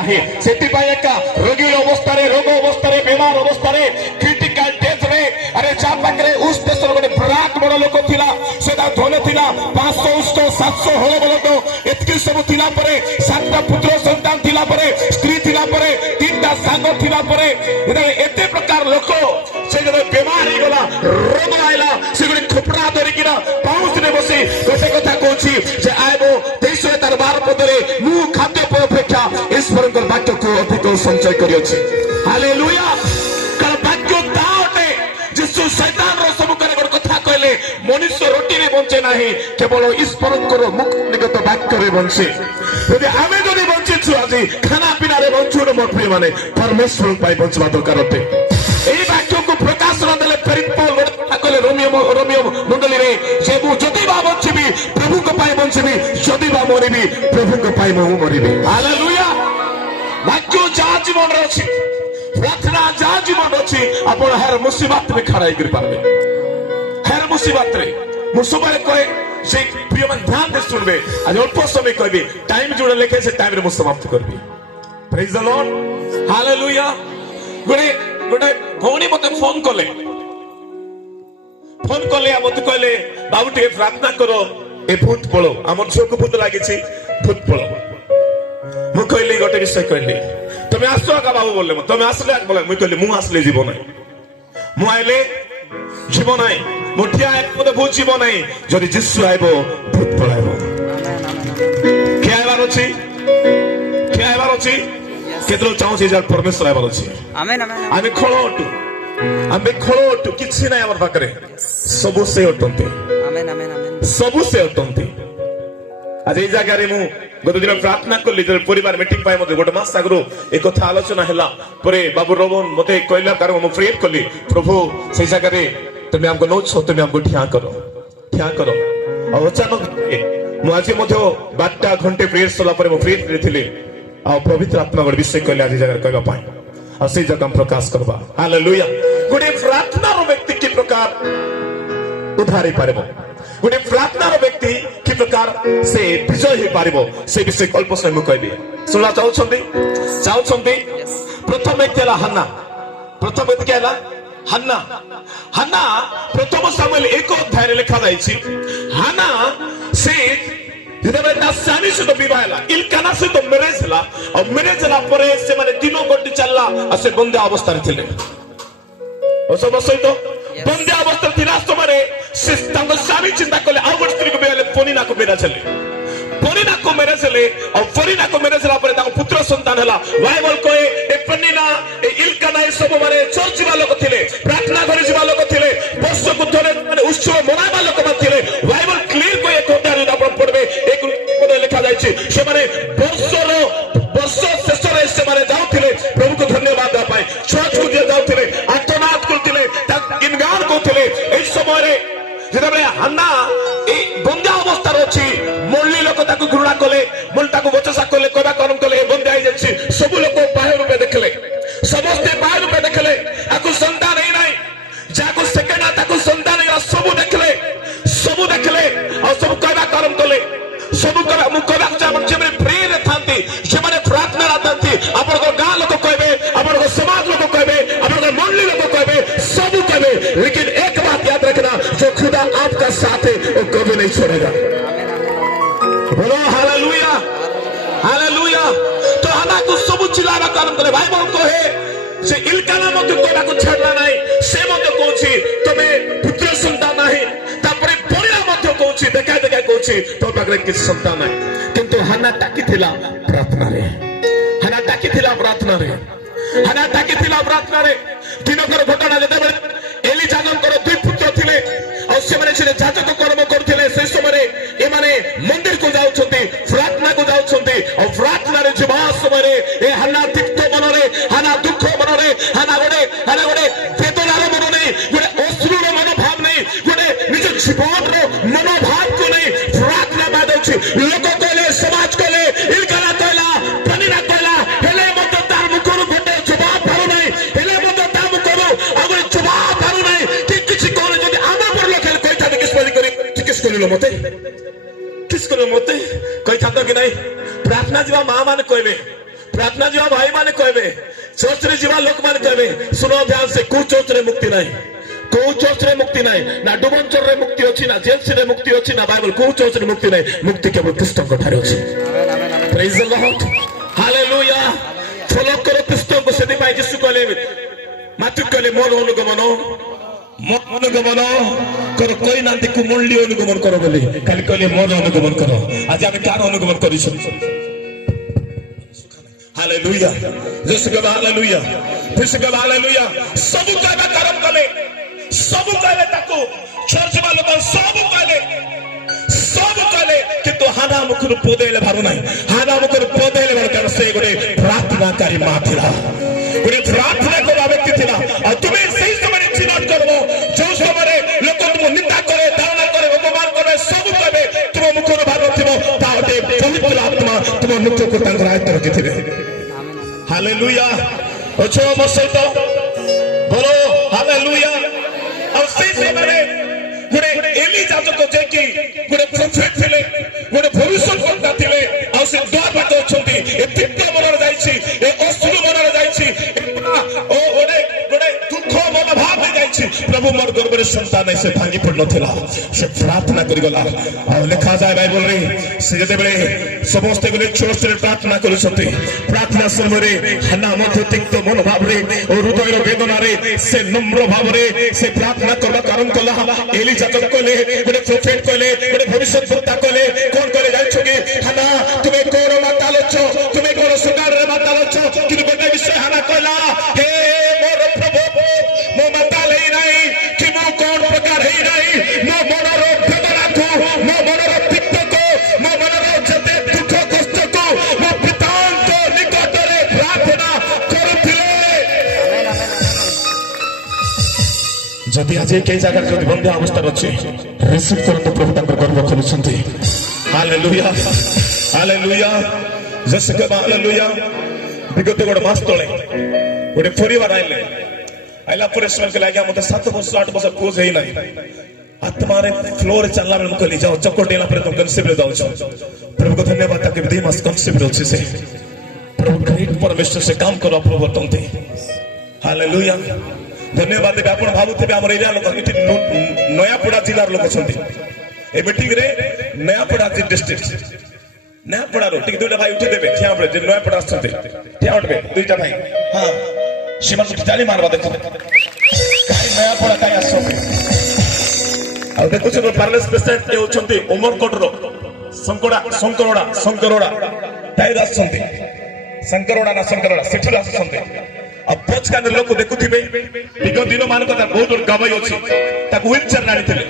रोगी अवस्था रोग अवस्था बेमार अवस्था क्रिटिकल डेथ रे अरे जा पाखे उस देश गोटे विराट बड़ लोक थिला सेटा धन थिला 500 700 हल बोल तो एतकी सब थिला परे 7टा पुत्र संतान थिला परे स्त्री थिला परे 3टा सांग थिला परे एते प्रकार लोक से जब बेमार हो गला रोग आइला से गोटे खोपड़ा धरिकिना पाउस ने बसी गोटे कथा कहूची जे आइबो देश रे तार 12 पदरे मु खाद्य अपेक्षा ईश्वर वाक्य को अधिक संचय करियछि हालेलुया कर वाक्य दाओटे जिसु शैतान रो सम्मुखरे गोटे कथा कहले मनुष्य रोटी रे बंचे नाही केवल ईश्वर को मुख निगत वाक्य रे बंचे यदि आमे जदि बंचिछु आज खाना पीना रे बंचुर मोर प्रिय माने परमेश्वर पाई बंचवा दरकार होते एई वाक्य को प्रकाशन देले प्रेरित पौल गोटे कहले रोमियो मंडली रे जे मु जदि बा बंचिबी प्रभु को पाई बंचिबी जदि बा मरिबी प्रभु को पाई मु मरिबी हालेलुया वाक्य जा जीवन अच्छी प्रार्थना जा जीवन अच्छी आपण हर मुसीबत में खड़ा कर पारबे हर मुसीबत रे मु सबले कहे से प्रिय मन ध्यान दे सुनबे आज अल्प समय कहबे टाइम जोड़ लेके से टाइम रे मु समाप्त करबी प्रेज द लॉर्ड हालेलुया गोटे भौणी मते फोन कले मते कहले बाबू टे प्रार्थना करो ए भूत पळो हमर झोक भूत लागिछि भूत पळो मु कहली गोटे विषय कहली तुम आसो का बाबू बोले तुम आसले बोले मुई कहली मु आसले जीव नाही मु आइले जीव नाही मुठिया मते भूत जीव नाही जदि जिसु आइबो भूत पळाइबो के आइबार अछि केतरो चाहू से जल परमेश्वर आइबार अछि आमेन आमेन आमे खोलोटु किछि नाही हमर पाकरे सबु से अटंते आमेन आमेन आमेन सबु से अटंते आज ए जगह रे मु गत दिन प्रार्थना करली जब परिवार मीटिंग पाए मते गोटे मास आगरो एक कथा आलोचना हला परे बाबू रोमन मते कहला कारण मु प्रेयर करली प्रभु से जगह रे तुम हमको नो छो तुम हमको ठिया करो और अचानक मु आज मध्य 12 घंटे प्रेयर सला परे मु प्रेयर करथिले आ पवित्र आत्मा गोटे विषय कहले आज जगह कहबा पाए आ से जगह हम प्रकाश करबा हालेलुया गोटे प्रार्थना रो व्यक्ति के प्रकार उधारी पारेबो गोटे प्रार्थना व्यक्ति कि प्रकार से विजय हो पारिबो से विषय अल्प समय मु कहबी सुना चाहउछंती प्रथम व्यक्ति हला हन्ना प्रथम सामुएल 1 अध्याय रे लिखा जायछि हन्ना से जेबे ता स्वामी से विवाह हला इल्काना से तो मैरिज हला और मैरिज हला परे से माने दिनो गड्डी चलला आ से बंदा अवस्था रे थिले ओ सब सहित बंदा अवस्था थिला समय से तंग स्वामी चिंता कले आ गोटे स्त्री को बेले पोनीना को बेरा चले और पोनीना को मेरे चला परे ताको पुत्र संतान हला बाइबल कहे ए पोनीना ए इल्काना ए सब माने चर्च जीवा लोक थिले प्रार्थना घर जीवा लोक थिले वर्ष को थोड़े माने उत्सव मनाबा लोक थिले बाइबल क्लियर को एक होता है आपण पढ़बे एक पद लिखा जाय छि से माने वर्ष शेष रे से माने जाउथिले प्रभु को धन्यवाद दे पाए चर्च को जे जाउथिले आत्मनाद करथिले गिनगान करथिले ए समय रे जेबे हन्ना ए बंदा अवस्था अछि मोल्ली लोक ताको घृणा कले मोल ताको बचसा कले कबा करम कले ए बंदा आइ जाछि सब लोक बाह्य रूपे देखले समस्त बाह्य रूपे देखले आकु संतान नै नाही जाको सेकेंड ताको संतान नै सब देखले और सब कबा करम कले सब कबा मु कबा चाबन जेबे प्रेयर रे थांती जेमाने प्रार्थना रातांती आपन को गां लोक कहबे आपन को समाज लोक कहबे आपन को मोल्ली लोक कहबे सब कहबे लेकिन एक बात याद रखना जो खुदा आपका साथ है वो कभी नहीं छोड़ेगा बोलो हालेलुया हालेलुया तो हना को सब चिल्लावा काम करे बाइबल कहे जे इल्काना मत कोबा को छाड़ना नहीं से मत कोछि तमे पुत्र संतान नहीं तापरे परिया मत कोछि देखा कोछि तो पाखरे किछ संतान नहीं किंतु हना टाकी थिला प्रार्थना रे दिनकर घटना जेते एली जागनकर दुई पुत्र थिले और से माने से जाजक कर्म करथिले से समय ए माने मंदिर को जाउछंती प्रार्थना को जाउछंती और प्रार्थना रे जीवा समय रे ए हन्ना तिक्त मन रे हन्ना दुख मन रे हन्ना गोटे वेदनार मन नहीं गोटे अश्रुर मनोभाव नहीं गोटे निज जीवन रो मनोभाव को नहीं प्रार्थना बाद अछि लोक कहले समाज कहले इल्काना कहला पनीरा कहला हेले मत तार मुखरु गोटे जवाब पाउ नहीं हेले मत तार मुखरु आगो जवाब पाउ नहीं कि किछ कोन जदि आमा पर लोक कहि था किस परि करी किस करिलो मते कहि था कि नहीं प्रार्थना जीवा मां मान कहबे प्रार्थना जीवा भाई माने कहबे चर्च रे जीवा लोक माने कहबे सुनो ध्यान से को चर्च रे मुक्ति नहीं को चर्च रे मुक्ति नहीं ना डुबंचर रे मुक्ति अछि ना जेल रे मुक्ति अछि ना बाइबल को चर्च रे मुक्ति नहीं मुक्ति केवल पुस्तक ठारे अछि praise the Lord hallelujah follow करो पुस्तक को सेदि पाई यीशु कहले मातु कहले मोर अनुगमन करो कोई नांती को मंडली अनुगमन करो बोली खाली कहले मोर अनुगमन करो आज आमे कार अनुगमन करिसु हालेलुया यीशु के हालेलुया यीशु के हालेलुया सब कहबे कर्म कले सब कहले ताको चर्च वालों को सब कहले किंतु हाना मुखर पोदेले भारो नाही हाना मुखर पोदेले बरकर से गोटे प्रार्थनाकारी मां थिला गोटे प्रार्थना करबा व्यक्ति थिला और तुम्हें सही समय चिन्हट करबो जो समय लोक तुम निंदा करे धारणा करे अपमान करे सब कहबे तुम मुखर भारो थिबो ताते पवित्र आत्मा तुम मुख को तंग रायत रखिथिबे हालेलुया ओछो मसैतो बोलो हालेलुया और सही समय गोटे एली जाजक जेकी गोटे प्रोफेट थिले गोटे भविष्यवक्ता थिले और से द्वार बाटे अछंती ए तीव्र मनर जाईछि ए अश्रु मनर जाईछि ओ गोटे गोटे दुख मन भाव में जाईछि प्रभु मोर गर्भरे संतान से भांगी पड़न थिला से प्रार्थना करि गला और लिखा जाय बाइबल रे से जते बेले समस्त गोटे चर्च रे प्रार्थना करूछंती प्रार्थना समय रे हन्ना मध्य तिक्त मन भाव रे और हृदय रो वेदना रे से नम्र भाव रे से प्रार्थना करबा कारण कला एली जाजक कहले गोटे प्रोफेट कहले गोटे भविष्यवक्ता कहले कोन कहले जानिछो कि हना तुमे कोन मातालो छ तुमे कोन सुगार रे मातालो छ कि गोटे विषय हना कहला हे मोर प्रभु मो माताल हे नाही कि मो कोन प्रकार हे नाही मो मनर वेदना को मो मनर तिक्त को मो मनर जते दुख कष्ट को मो पितांक निकट रे प्रार्थना करूथिले जदि आज कई जगह जदि बंध्या अवस्था अच्छे रिसीव करते प्रभु तक गर्व खोलुछंती हालेलुया हालेलुया जैसे के हालेलुया विगत गोटे मास तले गोटे परिवार आइला पर समय के लागे मते 7 वर्ष 8 वर्ष पूज हेई नाही आत्मा रे फ्लोर चलला में कहली जाओ चकोटेला पर तुम कंसेप्ट रे जाओ प्रभु को धन्यवाद ताकि विधि मास कंसेप्ट अछि से प्रभु ग्रेट परमेश्वर से काम करो प्रभु तंते हालेलुया धन्यवाद देबे आपण भाबुथिबे हमर एरिया लोक इति नयापड़ा जिल्लार लोक छथि ए मीटिंग रे नयापड़ा डिस्ट्रिक्ट नयापड़ा रो टिक दुटा भाई उठे देबे ठिया पड़े जे नयापड़ा छथि ठिया उठबे दुटा भाई हां सीमा को ताली मारबा देखो काई नयापड़ा काई आसो आ देखो छ पार्लेस प्रेसिडेंट के छथि उमरकोट रो शंकरोड़ा टाइरास छथि शंकरोड़ा ना शंकरोड़ा सेठी रास छथि अब पोच का लोक देखुथिबे विगत दिन मान कथा बहुत गवाई अछि ताकू व्हीलचेयर नानी थिले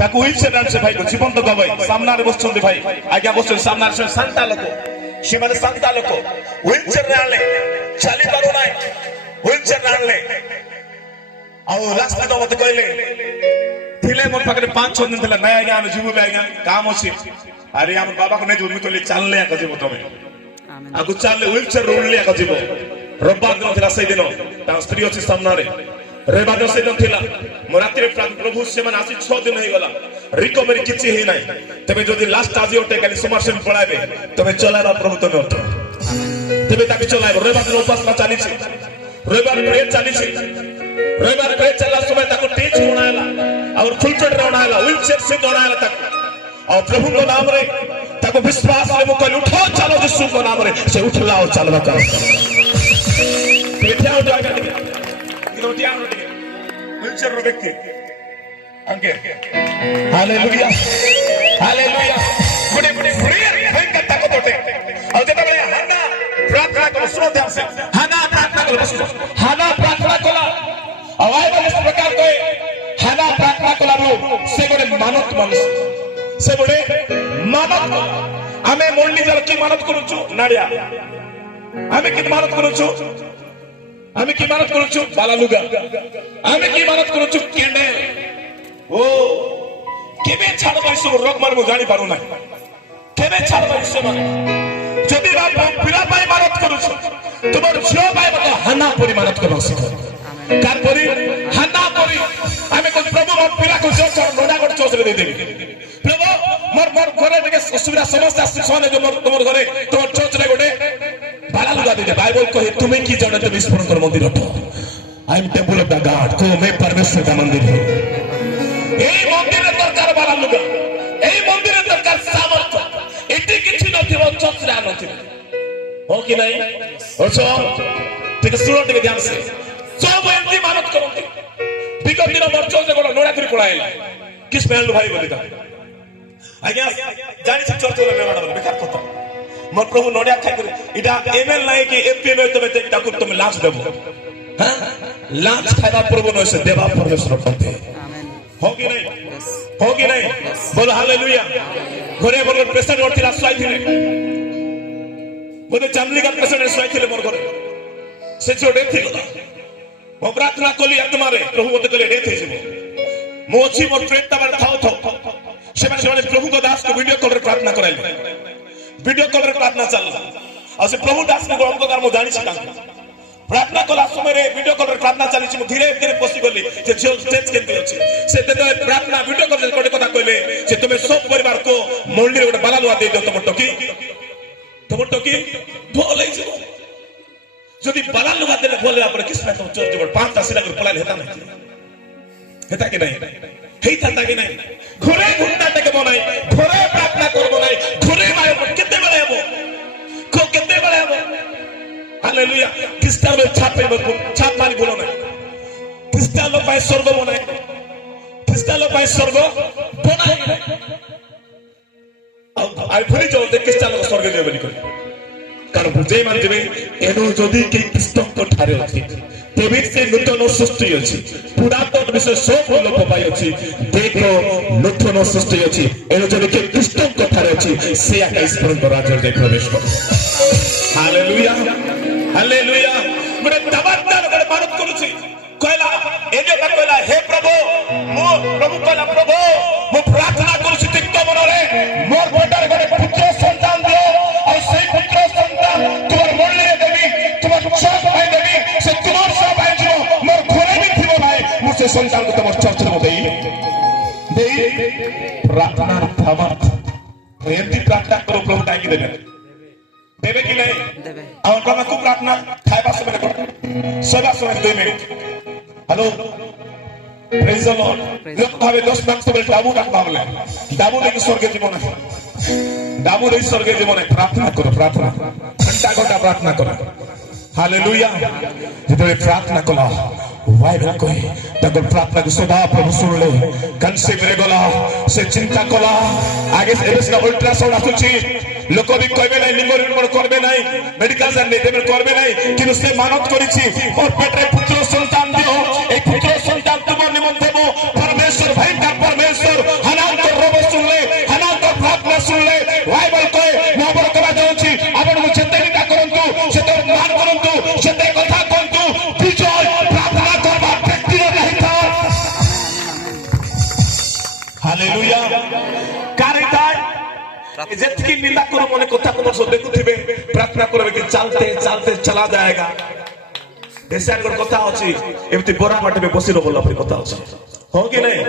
ताकू व्हीलचेयर नानी से भाई को जीवंत गवाई सामना रे बसछन भाई आज्ञा बसछन सामना रे शांता लोक से माने शांता लोक व्हीलचेयर नाले चली पारो नाय व्हीलचेयर नाले आ लास्ट दिन मते कहले थिले मोर पाखरे 5-6 दिन थिला नया आज्ञा हम जीवु आज्ञा काम अछि अरे हम बाबा को नै जोमी तोले चलले आ जीवो तमे आगु चलले व्हीलचेयर रोडले आ जीवो रविवार दिन थिला से दिन ता स्त्री अछि सामना रे रविवार दिन से दिन थिला मो राति रे प्रभु से मन आसी 6 दिन हे गला रिकवरी किछि हे नै तबे जदि लास्ट आजि ओटे खाली सोमवार से पळाबे तबे चलाबा प्रभु तमे ओटे तबे ताके चलाबो रविवार दिन उपासना चाली छी रविवार प्रेयर चाली छी रविवार प्रेयर चला समय ताको टीच बनायला और फुलफिल बनायला व्हीलचेयर से बनायला ताको और प्रभु को नाम रे ताको विश्वास रे मुकल उठो चलो यीशु को नाम रे से उठलाओ चलवा करो केठा उठा के इनोटिया रोटी व्हीलचेयर रो व्यक्ति अंगे हालेलुया हालेलुया गुडे गुडे प्रेयर बैंक ताको तोटे और जेता बले हाना प्रार्थना करो सुनो ध्यान से हाना प्रार्थना करो हाना प्रार्थना कला और आइ वाले इस प्रकार कोई हाना प्रार्थना कला रो से गोटे मानत मनुष्य से गोटे मानत आमे मोल्ली जल की मानत करूछु नाडिया आमे की मानत करूछु आमे की मानत करूछु बाला लुगा आमे की मानत करूछु केंडे ओ केबे छाड़ बाइसो रोग मार मु जानि पारु ना केबे छाड़ बाइसो माने जदि बाप पिला पाई मानत करूछु तुमर झियो पाई मत हाना परि मानत करो सिखो कार परि हाना परि आमे को प्रभु मोर पिला को जो नोडा को चोस रे दे देबी प्रभु मोर मोर घरे देखे असुविधा समस्या सोने जो मोर तुमर घरे तोर चोच रे गोटे बाला लुगा दे बाइबल कहे तुम्हें की जाने तुम स्मरण कर मंदिर उठो I am temple of the God को मैं परमेश्वर का मंदिर हूं এই মন্দিরে দরকার বালা লুগা এই মন্দিরে দরকার সামর্থ্য এটি কিছু নথিব চর্চরে আনথিব हो कि नहीं ओछो ठीक सुनो ठीक ध्यान से सब एमती मानत करंती विगत दिन मोर चौज गोड़ नोड़ा करी पळाइला किस मेल भाई बोली ता आज्ञा जानि से चर्च रे मेवाडा बेकार कथा मोर प्रभु नोड़ा खाइ करे इटा एमएल नाही कि एमपी नय तबे ताकू तुम लांच देबो हां लांच खाइबा प्रभु नय से देवा परमेश्वर पते आमेन हो कि नहीं बोलो हालेलुया घरे बोल पेशेंट ओरथिला स्वाई थिले बोले चांदली का पेशेंट स्वाई थिले मोर घरे से जो डेथ थी मो प्रार्थना कली आत्मारे प्रभु मते कले डेथ हे जिवो मो अछि मोर ट्रेन तबार थाओ से माने प्रभु को दास को वीडियो कॉल रे प्रार्थना कराइल वीडियो कॉल रे प्रार्थना चलला आ से प्रभु दास को हमको कर मो जानि छिका प्रार्थना कला समय रे वीडियो कॉल रे प्रार्थना चली छि मो धीरे धीरे पसी गली जे जो स्टेज केंती अछि से ते प्रार्थना वीडियो कॉल रे कोटे कथा कहले जे तुमे सब परिवार को मोल्डी रे गोटे बाला लुआ दे दो तुम टोकी भोले जिवो যদি বালা লুগা দেলে বলে আপরে কিস না তো চোর জীবন পাঁচটা সিলা করে পলাইল হেতা নাই হেতা কি নাই হেতা কি নাই ঘরে ঘুরটাটাকে বনাই ঘরে প্রার্থনা করব নাই ঘরে মায়ে কেতে বেলা হবো কেতে বেলা হবো হালেলুয়া খ্রিস্টানের ছাপ মারি বলো না খ্রিস্টান পায় স্বর্গ বনাই খ্রিস্টান পায় স্বর্গ বনাই আর ঘরে যাও যে খ্রিস্টান স্বর্গে যাবে বলি করে कारण बुझे मानते एनु जदि के ख्रीष्टक ठारे अछि तेबे से नूतन सृष्टि अछि पुरातन विषय सब लोप पाई अछि देखो नूतन सृष्टि अछि एनु जदि के ख्रीष्टक ठारे अछि से आका स्मरण कर राज्य दे प्रवेश कर हालेलुया हालेलुया मने तबद्दर गड मानत करूछि कहला एजे का कहला हे प्रभु मो प्रभु कहला प्रभु मो प्रार्थना करूछि तिक्तो मनरे मोर बेटार गड पुत्र संतान दियो और सेई पुत्र संतान तुमर मोल्ले देवी तुमर सब भाई देवी से तुमर सब भाई जीवो मोर घरे भी थिबो भाई मुसे संतान को तुमर चर्च रे देई प्रार्थना थमत एंती प्रार्थना करो प्रभु ताकि देबे देबे कि नहीं देबे और बाबा को प्रार्थना खाइबा समय कर सदा समय देबे हेलो प्रेज द लॉर्ड लोक भावे 10 मास तबे डाबू डाक भावले डाबू देखि स्वर्गे जीवन डाबू देखि स्वर्गे जीवन प्रार्थना करो प्रार्थना घंटा प्रार्थना करो हालेलुया जेतबे प्रार्थना कला वाइबल कहे तब प्रार्थना को सदा प्रभु सुन ले कंसे मेरे गला से चिंता कला आगे से एबेस ना अल्ट्रासाउंड आसुची लोक भी कहबे नै लिंग निर्माण करबे नै मेडिकल जान नै देबे करबे नै किनु से मानत करिछि और पेटरे पुत्र संतान दियो ए पुत्र संतान तुमर निमंत देबो परमेश्वर भाई का परमेश्वर हनान तो रोब सुन ले हनान तो प्रार्थना सुन ले बाइबल कहे नबर कबा जाउछि आपण मु चिंता करंतु से तो मान करंतु से ते कथा करंतु विजय प्रार्थना करबा व्यक्ति नहीं था हालेलुया कारिताय जेतकी निंदा करो मने कथा को सब देखुथिबे प्रार्थना करबे कि चलते चलते चला जाएगा देशार गोट कथा अछि एमति बोरा माटे में बसी रहबो अपनी कथा अछि हो कि नहीं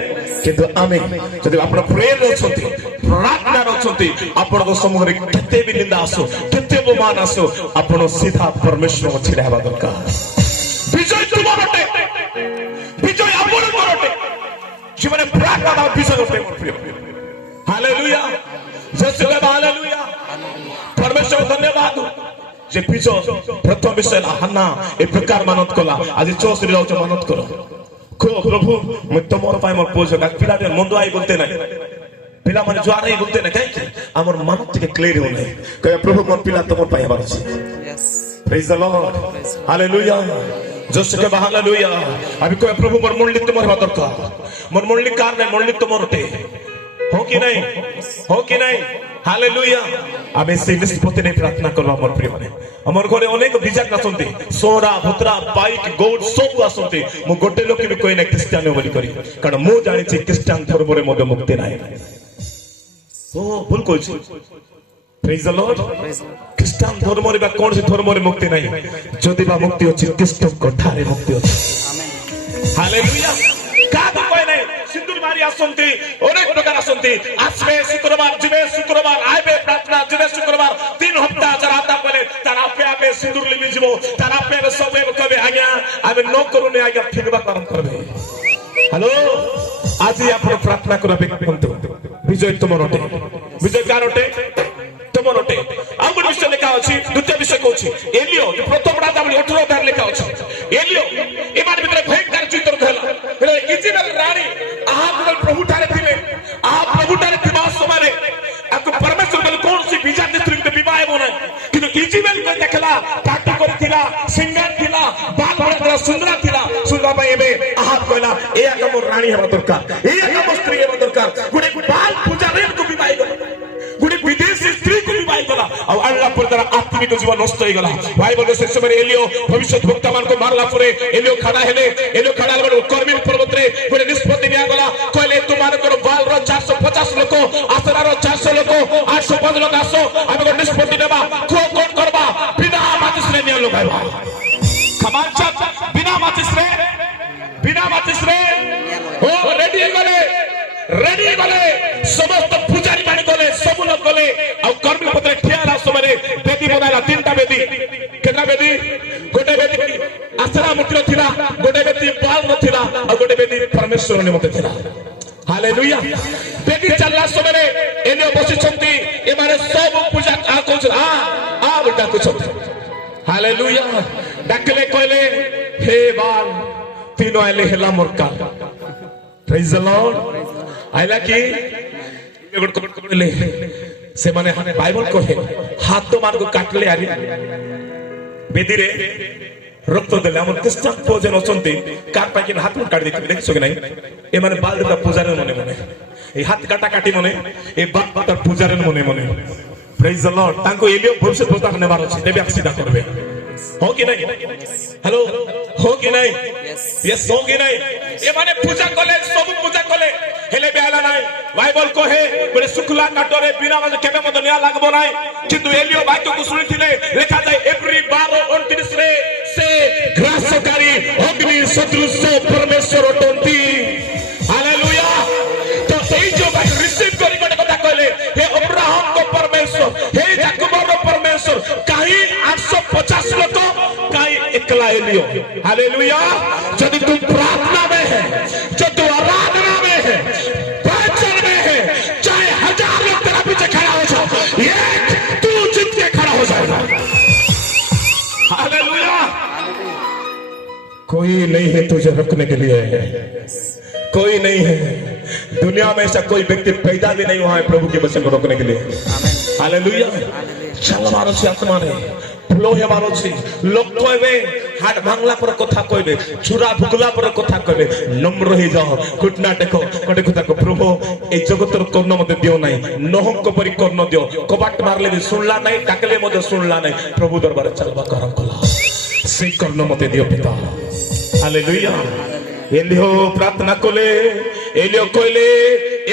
किंतु आमे जदि आपण प्रेयर रछथि प्रार्थना रछथि आपण को समूह रे केते भी निंदा आसो केते अपमान आसो आपण सीधा परमेश्वर को छिड़ा हेबा दरकार विजय तुमरटे विजय आपण करटे जीवन प्रार्थना विजय करटे मोर प्रिय हालेलुया जय हालेलुया परमेश्वर धन्यवाद जे पिजो प्रथम विषय हन्ना ए प्रकार मानत कला आज चौसरी जाउछ मानत करो को प्रभु म तमोर पाय मोर पोजो का पिलाटे मंदुआई बोलते नै पिला माने जुआराई बोलते नै काई हमर मानत के क्लियर हो नै कहे प्रभु मोर पिला तमोर पाय हबार छी yes praise the Lord hallelujah जस के हालेलुया अभी कहे प्रभु मोर मुंडली तमोर हबा दरकार मोर मुंडली कार नै मुंडली तमोर उठे हो कि नहीं हालेलुया आमे से निष्पत्ति नै प्रार्थना करबा मोर प्रिय माने हमर घरे अनेक बिजाक आसंती सोरा भुतरा बाइक गोड सब आसंती मु गोटे लोक भी कोइ नै क्रिश्चियन बोली करी कारण मु जानि छी क्रिश्चियन धर्म रे मदे मुक्ति नै ओ भूल कोइ छी प्रेज द लॉर्ड क्रिश्चियन धर्म रे बा कोन से धर्म रे मुक्ति नै जदि बा मुक्ति अछि कृष्ण कोठारे मुक्ति अछि आमेन हालेलुया का कोइ नै सिंदूर मारी आसंती अनेक प्रकार आसंती आसबे शुक्रवार जिबे शुक्रवार आइबे प्रार्थना जिबे शुक्रवार 3 हफ्ता जराता पले तार आपे आपे सिंदूर लिबि जिवो तार आपे सबे कबे आज्ञा आबे न करूने आज्ञा फिरबा काम करबे हेलो आज आपण प्रार्थना करबे कोनतो विजय तुमरोटे विजय कारोटे तुमरोटे आ गोटे विषय लिखा अछि द्वितीय विषय कहछि एलियो प्रथम राजा 18 अध्याय लिखा अछि एलियो एमान भितर भयंकर चित्र धला रे इजराइल रानी आहा प्रभु ठारे थिले आहा प्रभु ठारे थिबा समय आपको परमेश्वर बोले कौन सी बीजा स्त्री के विवाह होना किंतु इजराइल को देखला पार्टी करथिला सिंगर थिला बाल बड़ा सुंदर थिला सुंदर भाई एबे आहा कहला ए आगम रानी हेबा दरकार ए आगम स्त्री हेबा दरकार गुडे बाल पूजारी को विवाह गला गुडे विदेशी स्त्री को विवाह गला और अल्लाह पर द्वारा आत्मिक जीवन नष्ट हो गला बाइबल से समय एलियो भविष्यद्वक्ता मान को मारला परे एलियो खड़ा हेले एलियो खड़ा हेले कर्मिल पर्वत रे गुडे निष्पत्ति निया गला कहले तुमार को बाल रो 450 लोक आसरा रो 400 लोक 805 लोक आसो आमे को निष्पत्ति देबा को कोन करबा बिना माचिस रे निया लगाइबा खमाचा बिना माचिस रे हो रेडी गले समस्त पुजारी माने गले सब लोग गले और कर्मी पत्र ठियाला समय बेदी बनाला 3टा बेदी केतना बेदी गोटे बेदी आसरा मूर्ति थिला गोटे बेदी बाल नथिला और गोटे बेदी परमेश्वर निमंत्रण थिला हालेलुया बेदी चलला समय एने बसी छंती ए माने सब पूजा आ कोछ आ बेटा कुछ हालेलुया डाकले कहले हे बाल तीनो आले हेला मोरका प्रेज द लॉर्ड आइला की ले से माने बाइबल कहे हाथ तो मान को काटले आरी बेदी रे रक्त देले हमर कृष्ण पूजन अछंती कार पाके हाथ काट देति देखिसो कि नाही ए माने बाल रे पूजारे मने ए हाथ काटा काटी मने ए बात पूजारे मने प्रेज द लॉर्ड तांको एलियो भविष्य प्रताप नेबार अछि देबे सीधा करबे हो कि नहीं हेलो हो कि नहीं यस हो कि नहीं ए माने पूजा कले सब पूजा कले हेले बेला नाही बाइबल कहे बड़े शुक्ला काटरे बिना माने केबे मत निया लागबो नाही किंतु एलियो वाक्य को सुनिथिले लिखा जाय एवरी 12:29 रे से ग्रासकारी अग्नि सदृश परमेश्वर अटंती हालेलुया तो सेई जो बात रिसीव करी कोटे कथा कहले हे अब्राहम को परमेश्वर हे याकूब को परमेश्वर काई 850 लोग काई एकला एलियो हालेलुया यदि तुम प्रार्थना में है जो तू आराधना में है भजन में है चाहे 1000 लोग तेरा पीछे खड़ा हो जाए एक तू जीत के खड़ा हो जाएगा हालेलुया कोई नहीं है तुझे रोकने के लिए कोई नहीं है दुनिया में ऐसा कोई व्यक्ति पैदा भी नहीं हुआ है प्रभु के वचन को रोकने के लिए हालेलुया चल मारो से आत्मा ने फ्लो हे मारो से लोग कहबे हाथ भांगला पर कथा कहबे छुरा भुगला पर कथा कहबे नम्र हे जाओ घुटना देखो कटे कथा को प्रभु ए जगतर कर्ण मते दियो नाही नहंक को परि कर्ण दियो कबाट मारले भी सुनला नाही डाकले मते सुनला नाही प्रभु दरबार चलबा करम कला से कर्ण मते दियो पिता हालेलुया एलियो प्रार्थना कोले एलियो कहले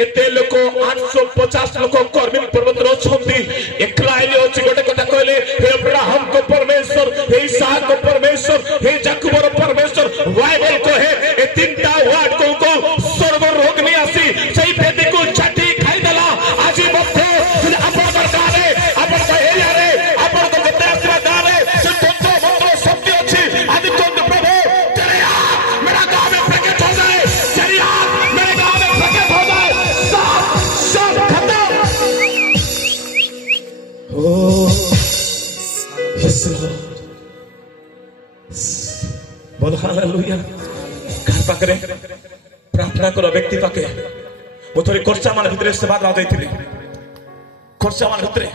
एते लोक 850 लोक कर्मिल पर्वत रो छंती एकला एलियो अछि गोटे कथा कहले हे अब्राहम को परमेश्वर हे इसहाक को परमेश्वर हे याकूब रो परमेश्वर बाइबल कहे ए 3टा वर्ड को सर्व रोग नहीं आसी सही बेदी को छाटी खाई देला आजी मथे अपन सरकार रे अपन का एरिया रे अपन को जते आशीर्वाद रे से तंत्र मंत्र सत्य अछि आदि को प्रभु तेरे आप मेरा गांव में प्रकट हो जाए तेरी आप मेरे गांव में प्रकट हो जाए सब खत्म ओ यस बोल हालेलुया घर पाकरे प्रार्थना करो व्यक्ति पाके वो थोड़ी खर्चा मान भितरे सेवा दा जाइथिले खर्चा मान भितरे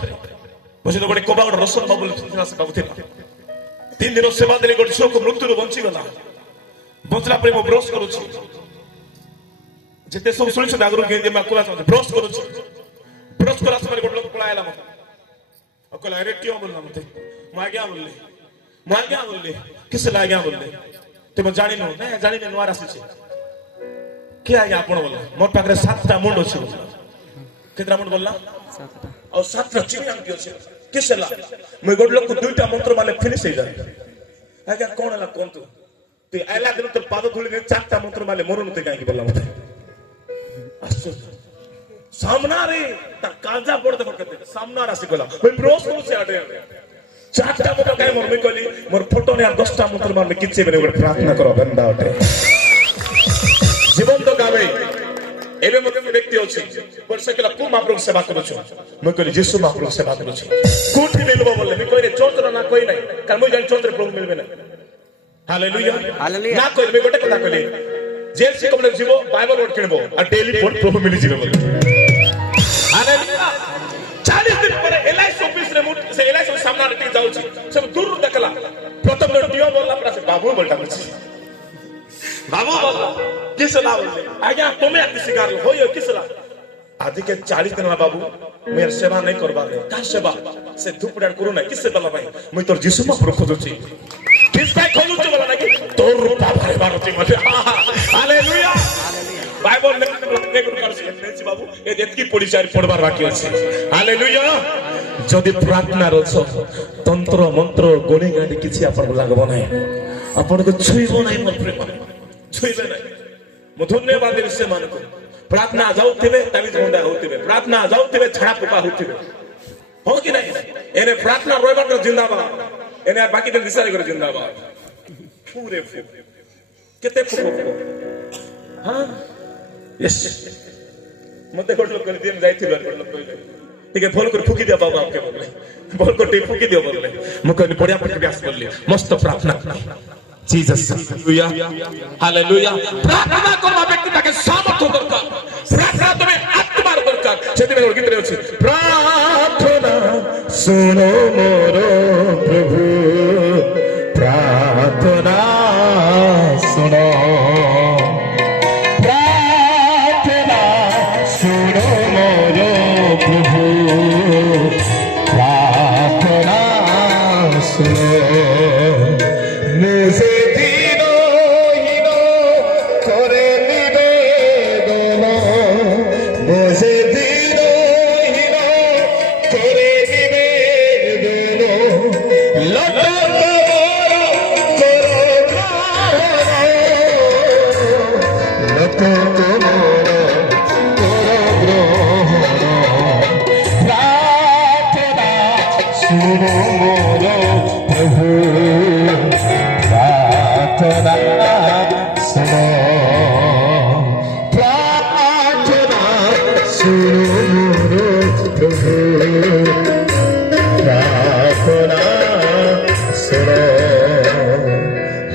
बुझे तो बड़े कोबा गोटे रसन बाबू से बाबू थिला 3 दिन सेवा देले गोटे छो को मृत्यु बंची गला बंचला पर मो ब्रश करूची जेते सब सुनि छ आगरु के जे माकुला छ ब्रश करूची ब्रश करा समय गोटे लोक पळायला मते अकला रे क्यों बोलना मते मा गया बोलले किस ला गया बोलले ते म जानि न ना जानि न नवार आसी क्या है आपण बोला मोर पाखरे 7टा मुंड अछि केतरा मुंड बोलला 7टा और 7टा चिन्ह आंकी अछि किसला मैं गोड लोक 2टा मंत्र माने फिनिश हे जाय आगे कोन हला कोन तू ते आइला दिन तो पाद धुली 4टा मंत्र माने मरन ते काई बोलला मते सामनारे ता काजा पड़ते फकते सामना राशि कोला मैं ब्रोस को से आटे चारटा मोटा काय मोर में कोली मोर फोटो ने 10टा मंत्र मार में किछे बने ଗୋଟେ प्रार्थना करो गंदा उठे जीवन तो गावे एबे मते व्यक्ति अछि पर से केला को महाप्रभु सेवा करू छु मैं कहली यीशु महाप्रभु सेवा करू छु कोठी मिलबो बोले मैं कोई रे चोचर ना कोई नहीं कारण मैं जान चोचर प्रभु मिलबे ना हालेलुया ना कोई मैं गोटे कथा कहली जेल से कबले जीवो बाइबल वर्ड किनबो आ डेली पोर्ट प्रभु मिली जीवे बोले हालेलुया 40 दिन पर एलआईसी ऑफिस रे से एलआईसी सामना रे जाउ छी सब दूर देखला प्रथम टियो बोलला पर से बाबू बोलता छी बाबू बोलला किसला बोले आज्ञा तुम्हें आती शिकार होयो किसला आदि के 40 दिन बाबू मेर सेवा नहीं करबा दे का सेवा से धूपडाड़ करू ना किसे बला भाई मैं तोर यीशु महाप्रभु खोजु छी किस भाई खोजु छी बोला ना कि तोर रूपा भाई मारो छी मते हालेलुया बाइबल ने गुरु कर से नेछि बाबू ए देतकी पड़ी चार पड़बार बाकी अछि हालेलुया जदि प्रार्थना रछ तंत्र मंत्र गोणी गाडी किछि आपन लागबो नै आपन को छुइबो नै मन प्रेम छुइबे नै मु धन्यवाद देबे से मानको प्रार्थना जाउथिबे ताबी झंडा होथिबे प्रार्थना जाउथिबे छाड़ा पुपा होथिबे हो कि नहीं एने प्रार्थना रोइबार जिंदाबाद एने बाकी दिन दिसारे करे जिंदाबाद पूरे केते फुको हां यस मते कोट लोग कर दिन जाइथिबे कोट लोग कहले ठीक है बोल कर फुकी दिया बाबा आपके बोले बोल को टी फुकी दियो बोले मु कहनी बढ़िया प्रयास कर ले मस्त प्रार्थना जीसस हालेलुया हालेलुया प्रार्थना करबा व्यक्ति ताके सामर्थ दरकार प्रार्थना तमे आत्मार दरकार सेति में गीत रे अछि प्रार्थना सुनो मोरो प्रभु प्रार्थना सुनो प्रार्थना सुनो मोरो प्रभु प्रार्थना सुनो मुझे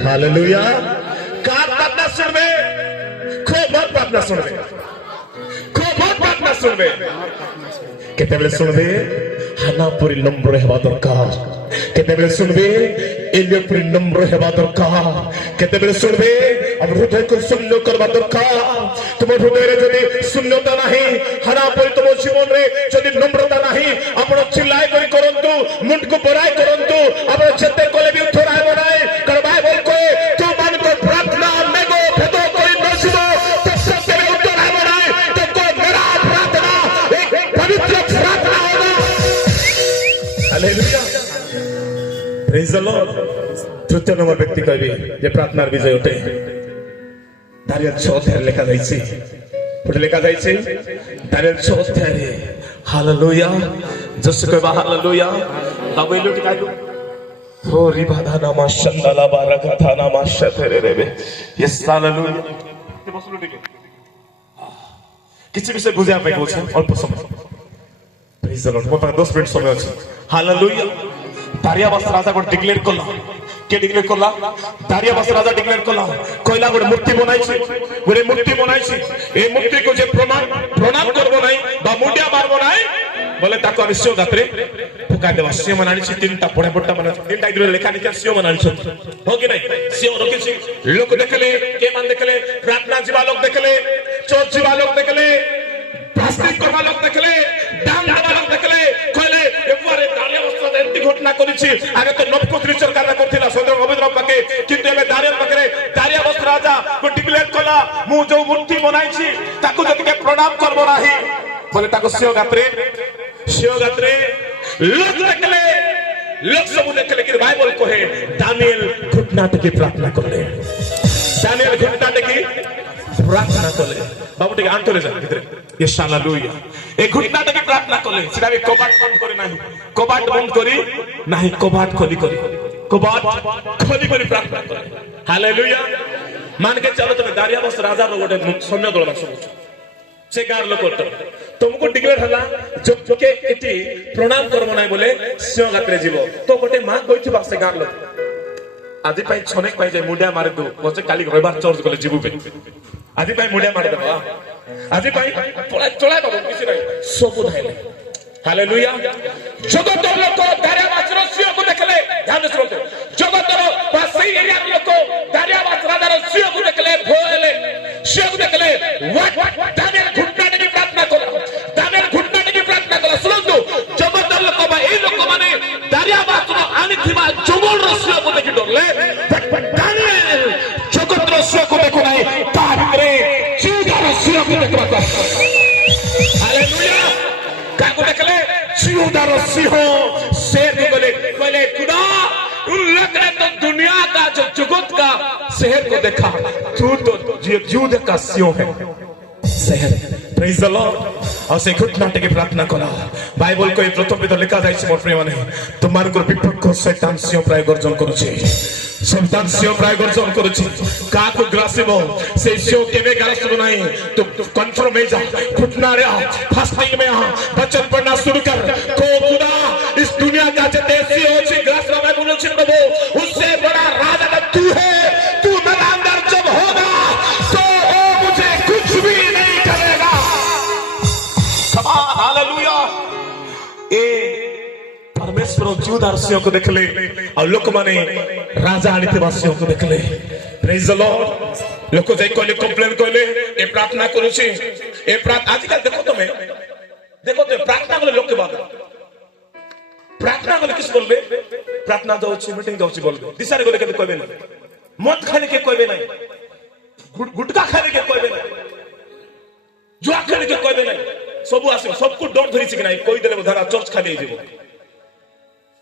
हालेलुया का प्रार्थना सुनबे खूब बहुत प्रार्थना सुनबे खूब बहुत प्रार्थना सुनबे केते बेले सुनबे हाना पुरी नम्र हेबा दरकार केते बेले सुनबे एलियो पुरी नम्र हेबा दरकार केते बेले सुनबे अब हृदय को शून्य करबा दरकार तुम हृदय रे जदी शून्यता नाही हाना पुरी तुम जीवन रे जदी नम्रता नाही आपण चिल्लाय करी करंतु मुंड को बराई करंतु आपण जते कोले भी उठराय बनाय करबाय बोल को तू मन को प्रार्थना में गो भेदो कोई नसिबो तब से उत्तर आय बनाय तो को मेरा प्रार्थना एक पवित्र प्रार्थना होगा हालेलुया प्रेज द लॉर्ड तृतीय नंबर व्यक्ति कहबी जे प्रार्थनार विजय उठे दारिया 6 अध्याय लेखा जाइछि पुट लेखा जाइछि दारिया 6 अध्याय हालेलुया जस कहबा हालेलुया दाबैलो टिकाइलो हो रिबाधा नामा शंदला बारका था नामा शतरे रेबे यस हालेलुया ते बसलो टिके किछि विषय बुझा पाइ बोछ अल्प समय प्रेज द लॉर्ड मोटा 10 मिनिट समय अछि हालेलुया दारियावास राजा को डिक्लेयर करला के डिक्लेयर करला दारियावास राजा डिक्लेयर करला कहला गोटे मूर्ति बनाइछि गोटे मूर्ति बनाइछि ए मूर्ति को जे प्रणाम करबो नाही बा मुंडिया मारबो नाही बोले ताको हम सियो गात्रे फुका देवा सियो मनानी छी तीनटा बड़ा बड़ा मना तीनटा इधर लेखा निका सियो मनानी छी हो कि नहीं सियो रखि छी लोक देखले के मान देखले प्रार्थना जीवा लोक देखले चर्च जीवा लोक देखले प्लास्टिक करवा लोक देखले दान देवा लोक देखले कहले एकबारे दारियावास एंती घटना करिछि आगे तो नवकोत्री सरकार करथिला चंद्र गोविंद पाके किंतु एबे दारियावास राजा को डिक्लेयर कला मु जो मूर्ति बनाइछि ताको जति के प्रणाम करबो नाही बोले ताको सियो गात्रे लोग सब देखले कि बाइबल कहे दानिएल घुटना टेकी प्रार्थना करले दानिएल घुटना टेकी प्रार्थना कले बाबू टिके आंतरे जा भितरे यस हालेलुया ए घुटना टिके प्रार्थना कले सेटा भी कबाट बंद करी नाही कबाट बंद करी नाही कबाट खोली करी कबाट खोली करी प्रार्थना कले हालेलुया मान के चलो तमे दारिया बस राजा रो गोटे सैन्य दल सब से गार लोक तुमको डिक्लेयर हला जो के एटी प्रणाम करबो नाही बोले सिंह गात्रे जीव तो गोटे मां कहिथिबा से गार लोक आदि पाई छनेक पाई जे मुडिया मारे दो बचे काली रविवार चर्च गले जीवु पे आदि पाई मुडिया मारे दबा आदि पाई चला बाबू किसी नहीं सब धाइले हालेलुया जगत लोक दारियाबास रसिया को देखले ध्यान से सुनते जगत पासे एरिया लोक दारियाबास राजा रसिया को देखले भोले सिया को देखले व्हाट दानियल घुटना की प्रार्थना करा दानियल घुटना की प्रार्थना करा सुनतो जगत लोक बा ए लोक माने दारियाबास रो आनी थिबा जंगल रसिया को देखि डरले दानियल जगत रसिया को देखो नहीं ता भितरे चिदा रसिया को देखबा हालेलुया काको देखले चिदा रसिया शेर को बोले खुदा उन लग रहे तो दुनिया का जो जगत का शहर को देखा तू तो युद्ध का सिंह है शहर प्रेज द लॉर्ड और से घुटना टिके प्रार्थना करा बाइबल को प्रथम पितर लिखा जाय मोर प्रिय माने तुमार को विपक्ष शैतान सिंह प्राय गर्जन करूछे शैतान सिंह प्राय गर्जन करूछे का को ग्रासिबो से सिंह केबे ग्रासिबो नहीं तो कंफर्म हो जा घुटना रे फास्टिंग में आ वचन पढ़ना शुरू कर को खुदा इस दुनिया का जते सिंह होछे ग्रासिबो में बोलो छी प्रभु उससे बड़ा राजा तू है तू मेरा अंदर जब होगा तो वो मुझे कुछ भी नहीं करेगा हालेलुया ए परमेश्वर जुदारसियों को देखले और लोक माने राजा आनिथिबासियों को देखले प्रेज द लॉर्ड लोक जाई कहले कंप्लेन कहले ए प्रार्थना करूची ए प्रार्थना आजकल देखो तो प्रार्थना करले लोक के बात प्रार्थना करले किस बोलबे प्रार्थना जाउची मीटिंग जाउची बोलबे दिसारे गले के कहबे नहीं मद खाने के कहबे नहीं गुटका खाने के कहबे नहीं जुआ खाने के कहबे नहीं सब आसे सबको डर धरी कि नहीं कोई देले धारा चर्च खाली जीवो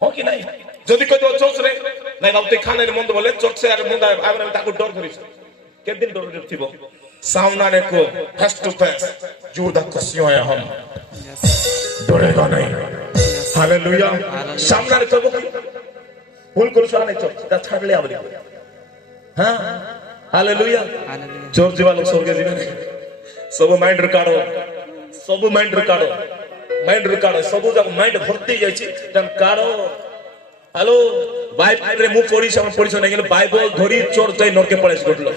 हो कि नहीं जदी कोई चर्च रे नहीं बाबू खाने रे मंद बोले चर्च से आगे मंद आगे ताको डर धरी के दिन डर थिबो सामना रे को फेस टू फेस जुदा खुशियों है हम डरेगा नहीं हालेलुया सामना रे कबो भूल करू छा नहीं चर्च ता छाड़ ले आवली हां हालेलुया चर्च जीवा लोग स्वर्ग जीवे सब माइंड रिकॉर्ड सब माइंड रिकॉर्ड सब जब माइंड भर्ती जायछि तम कारो हेलो बाइबल रे मु पढि नहीं गेल बाइबल धरी चोर जाय नरके पळेस गडलो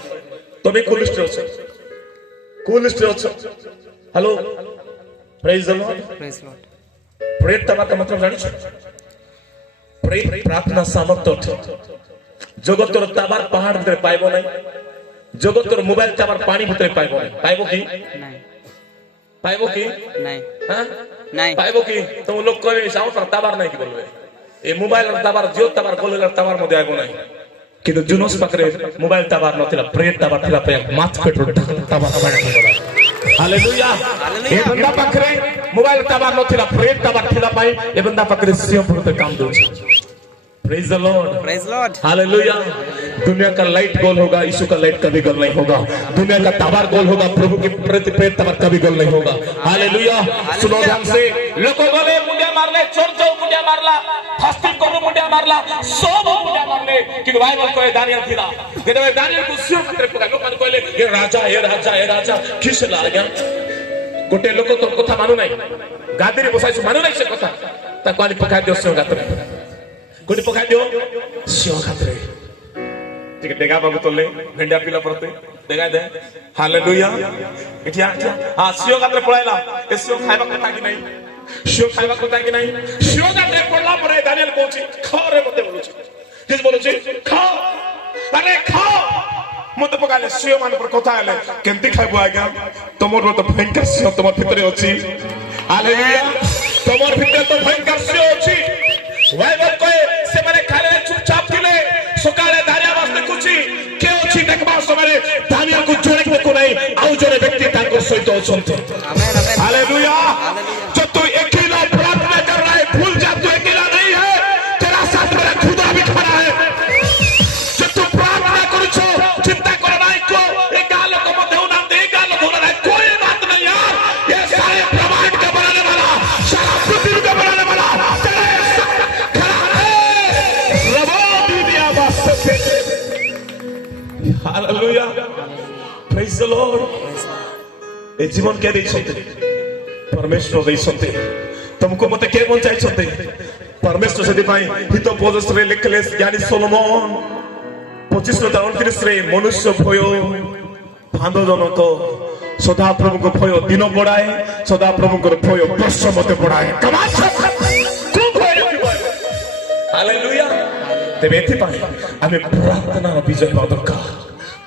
तबे कुल लिस्ट अछ hello praise the Lord prayer तबा का मतलब जानि छ प्रेयर प्रार्थना सामर्थ्य जगतर ताबार पहाड़ भीतर पाइबो नहीं जगतर मोबाइल ताबार पानी भीतर पाइबो नहीं पाइबो की नहीं हां नहीं पाइबो की तुम लोग कहबे साउंड पर ताबार नहीं की बोलबे ए मोबाइल ताबार जियो ताबार गोलेला ताबार मध्ये आइबो नहीं किंतु जुनोस पाखरे मोबाइल ताबार नथिला प्रेयर ताबार थिला पे माथ पेट ताबार हालेलुया ए बंदा पाखरे मोबाइल ताबार नथिला प्रेयर ताबार थिला पाए ए बंदा पाखरे सिंह भूत काम दोछ प्रेज द लॉर्ड हालेलुया दुनिया का लाइट गोल होगा यीशु का लाइट कभी गोल नहीं होगा दुनिया का तबार गोल होगा प्रभु के प्रति प्रेम तबार कभी गोल नहीं होगा हालेलुया सुनो ध्यान से लोगों बोले मुंडिया मारले चोर जाओ मुंडिया मारला फास्टिंग करो मुंडिया मारला सब मुंडिया मारले कि बाइबल को दानियल थिला जेबे दानियल को सिंह खतरे पका लोग कहले ये राजा खिसला गया गोटे लोक तो कथा मानु नहीं गादी रे बसाइछ मानु नहीं से कथा ता कोनी पका दियो सिंह गातरे कोनी पका दियो सिंह गातरे ठीक है डेगा बाबू तोले भेंडिया पिला परते डेगा दे हालेलुया इठिया हां सिंह गातरे पळाइला ए सिंह खाइबा कथा कि नहीं सिंह खाइबा कथा कि नहीं सिंह गातरे पळला परे दानियल कहूची खा रे मते बोलुची किस बोलुची खा अरे खा मते पकाले सिंह मान पर कथा आले केमती खाइबो आज्ञा तमर तो भयंकर सिंह तमर भितरे अछि हालेलुया तमर भितरे तो भयंकर सिंह अछि बाइबल कहे से माने खाले चुपचाप थिले सकाळे दारिया वास्ते कुछि के अछि देखबा समय दानियल को जोड़े को नहीं आउ जोड़े व्यक्ति ताको सहित अछंते आमेन हालेलुया जो तू अकेला प्रार्थना कर रहा है भूल जा तू अकेला नहीं है तेरा साथ मेरा खुदा भी खड़ा है जो तू प्रार्थना करू छो चिंता कर नहीं को ए गाल को मते उना दे हालेलुया प्रेज द लॉर्ड ए जीवन के ଦେଇଛନ୍ତି परमेश्वर ଦେଇଛନ୍ତି तुमको मते के ବଞ୍ଚାଇଛନ୍ତି परमेश्वर ସେଥିପାଇଁ ହିତ ପୋଜରେ ଲେଖିଲେ ଜ୍ଞାନୀ ସୋଲୋମନ 25-29 ରେ ମନୁଷ୍ୟ ଭୟ ଭାଣ୍ଡ ଜନକ ସଦା ପ୍ରଭୁଙ୍କ ଭୟ ଦିନ ବଢାଏ ସଦା ପ୍ରଭୁଙ୍କର ଭୟ ବର୍ଷ ମତେ ବଢାଏ हालेलुया तेरे एथिपाई आमे प्रार्थनार विजय हेबा दरकार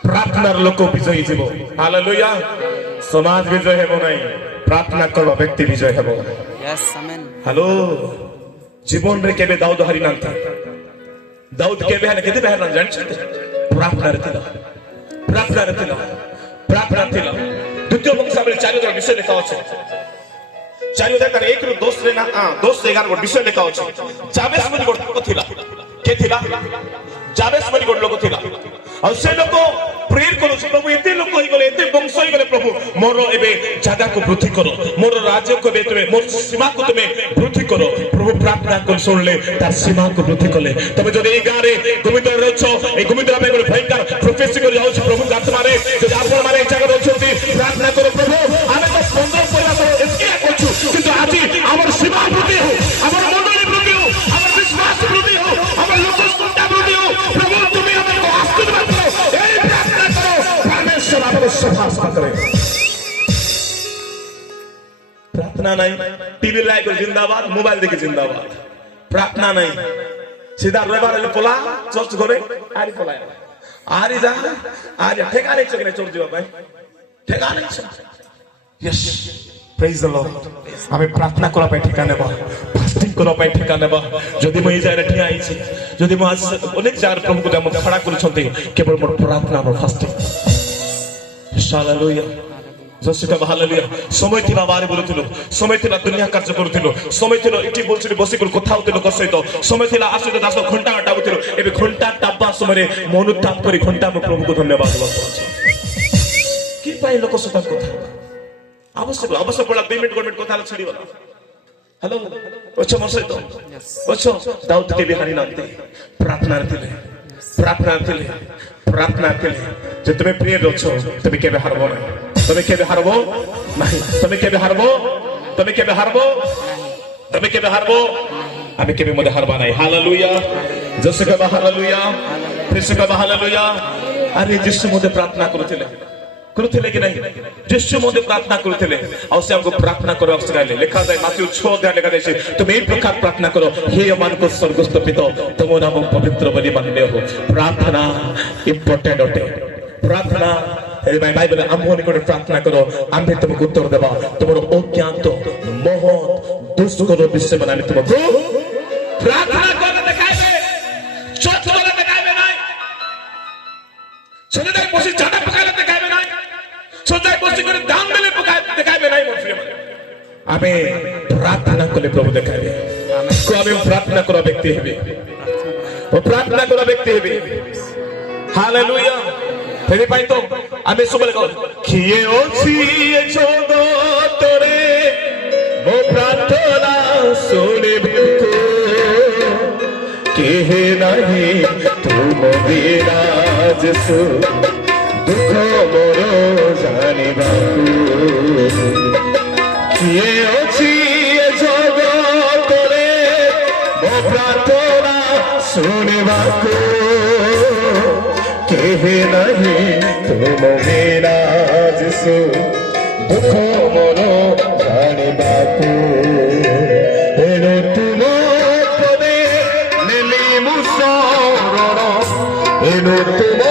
प्रार्थनार लोक विजयी जीव हालेलुया समाज विजय हेबो नै प्रार्थना करबा व्यक्ति विजय हेबो यस आमेन हेलो जीवन रे केबे दाऊद हरि नांता दाऊद केबे हने केते बहर ना जान प्रार्थना रे थिला द्वितीय वंशावली 4 विषय लिखा अछि 4:1 ରୁ 10 रे ना 10-11 गोट विषय लिखा अछि जाबेस मनि गोट लोक थिला के थिला जाबेस मनि गोट लोक थिला आ से लोक प्रेयर करू प्रभु एते लोक होई गले एते वंश होई गले प्रभु मोर एबे जागा को वृद्धि करो मोर राज्य को बे तुमे मोर सीमा को तुमे वृद्धि करो प्रभु प्रार्थना कर सुनले तार सीमा को वृद्धि कले तबे जदि ए गारे गोविंद रछो ए गोविंद में गोटे भयंकर प्रोफेसी कर जाउ प्रभु आत्मा रे जदि आपण मारे जागा रछोती प्रार्थना करो प्रभु आमे तो 15 पहिला तो एके करछु किंतु आजि हमर सीमा वृद्धि हो हमर मंडली वृद्धि हो हमर विश्वास वृद्धि हो हमर लोकस्तता वृद्धि हो प्रभु तुमे हमको आशीर्वाद करो ए प्रार्थना करो परमेश्वर हमर सफा करे प्रार्थना नहीं टीवी लाइक जिंदाबाद मोबाइल देखी जिंदाबाद प्रार्थना नहीं सीधा रविवार पोला चर्च करे आरी पोला आरी जा आरी ठेकाने चकने चोर जीवा भाई ठेकाने यस प्रेज द लॉर्ड हमें प्रार्थना करा पे ठेका नेबा फास्टिंग करा पे ठेका नेबा जदि मैं जाय ठिया आइछि जदि मैं आज अनेक जार प्रभु को हम खड़ा करूछंती केवल मोर प्रार्थना और फास्टिंग हालेलुया जसिका हालेलुया समय थिला बारे बोलुथिलो समय थिला दुनिया कार्य करूथिलो समय थिलो इटी बोलछि बसी कर कथा होतिलो कर सहित समय थिला आसुत दास घंटा टाबुथिलो एबे घंटा टाबा समय मन ताप करी घंटा में प्रभु को धन्यवाद देबा पड़छ कि पाई लोक सता कथा आवश्यक आवश्यक पड़ा 2 मिनट गवर्नमेंट कथा छड़ी वाला हेलो ओछो मोर सहित ओछो दाऊद के बिहारी नाते प्रार्थना थिले जे तुमे प्रिय रछो तुमे केबे हारबो ना तुमे केबे हारबो नहीं तुमे केबे हारबो आमे केबे मदे हारबा नाही हालेलुया जसका हालेलुया प्रेसका हालेलुया अरे जिसु मदे प्रार्थना करूथिले कि नहीं जिसु मदे प्रार्थना करूथिले आ से हमको प्रार्थना करबा सिखाइले लिखा जाय माथ्यू 6 अध्याय लिखा जाय तुम एई प्रकार प्रार्थना करो हे अमान को स्वर्गस्थ पिता तुम नाम पवित्र बलि मान्य हो प्रार्थना इंपोर्टेंट होते प्रार्थना बाइबल आम्भो निकट प्रार्थना करो आम्भे तुमको उत्तर देबा तुमरो अज्ञात महत दुष्कर विषय बनाने तुमको प्रार्थना करके देखाइबे चोट करे देखाइबे नाही सदाय बसी जाना पकाले देखाइबे नाही सदाय बसी करे दान देले देखाइबे नाही मोर प्रिय आमे प्रार्थना करले प्रभु देखाइबे को आमे प्रार्थना करा व्यक्ति हेबे ओ प्रार्थना करा व्यक्ति हेबे हालेलुया फेरि पाइ तो आमे सबले कहो किए ओछि ए जगतरे मो प्रार्थना सुनिबे को केहे नाही तुम बिना जेसु दुख मोर जानिबा किए ओछि ए जगतरे मो प्रार्थना सुनिबा को केहे नहीं तुम बिना जेसु दुख मोर जानिबा को एनो तुम पदे नेली मुसरण एनो तुम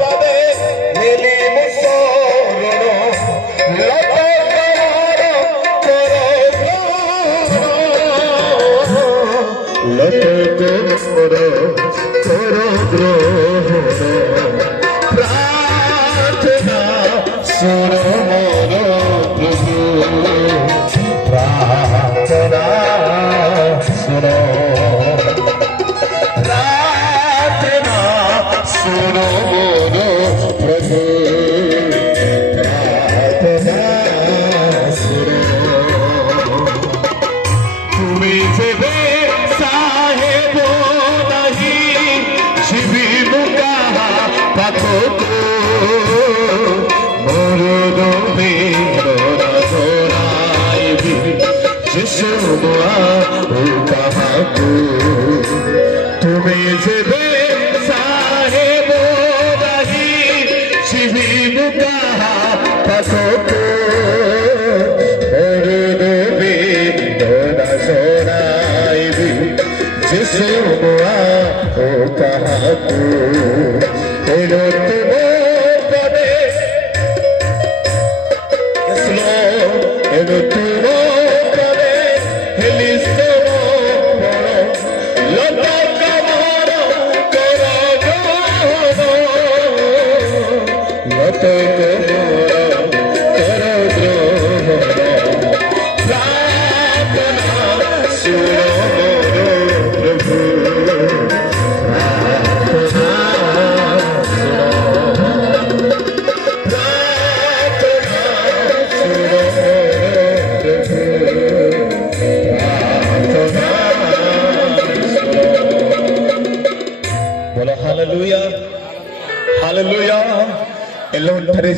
पदे नेली मुसरण लटक करो ग्रहण प्रार्थना सुनो मोर प्रभु प्रार्थना सुनो प्रार्थना सुनो मोर प्रभु प्रार्थना सुनो तुम्हें जेबे साहेब नहीं शिवी मुका पाखो को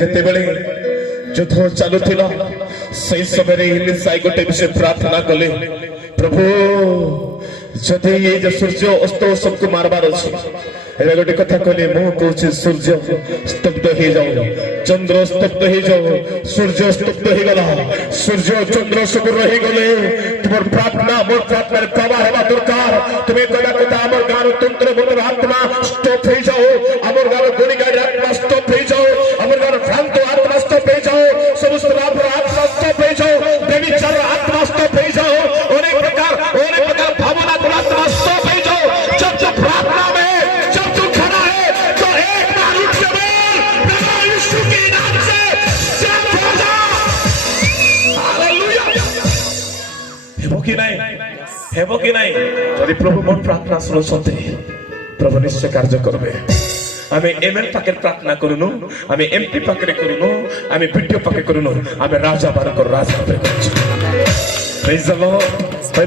যেতেবেলে যুদ্ধ চালুছিল সেই সময় ইলিশাই গোটে বিষয় প্রার্থনা কলে প্রভু যদি এই যে সূর্য অস্ত সবকু মারবার আছে এরা গোটে কথা কলে মু কହୁଛି সূর্য স্তব্ধ হয়ে যাও চন্দ্র স্তব্ধ হয়ে যাও সূর্য স্তব্ধ হয়ে গেল সূর্য চন্দ্র সবু রহি গলে তোমার প্রার্থনা মোর প্রার্থনার প্রবাহ হওয়া দরকার তুমি কবা কথা আমার গার তন্ত্র মনের আত্মা স্টপ হয়ে যাও আমার গার গড়ি গাড়ি আত্মা স্টপ হয়ে যাও আমার গার ভ্রান্ত আত্মা স্টপ হয়ে যাও সমস্ত লাভর আত্মা স্টপ হয়ে যাও বেবিচার আত্মা স্টপ হয়ে যাও অনেক প্রকার ভাবনা তোমার আত্মা স্টপ হয়ে যাও जब जब प्रार्थना में जब तू खड़ा है तो एक बार उठ के बोल प्रभु यीशु के नाम से जय हो जा हालेलुया हेबो कि नहीं यदि प्रभु मोर प्रार्थना शुणुछंती प्रभु निश्चय कार्य करबे आमे एमएल पाके प्रार्थना करूनु आमे एमपी पाके करूनु आमे वीडियो पाके करूनु आमे राजा बारकर राजा पाके करूनु प्रेज द लॉर्ड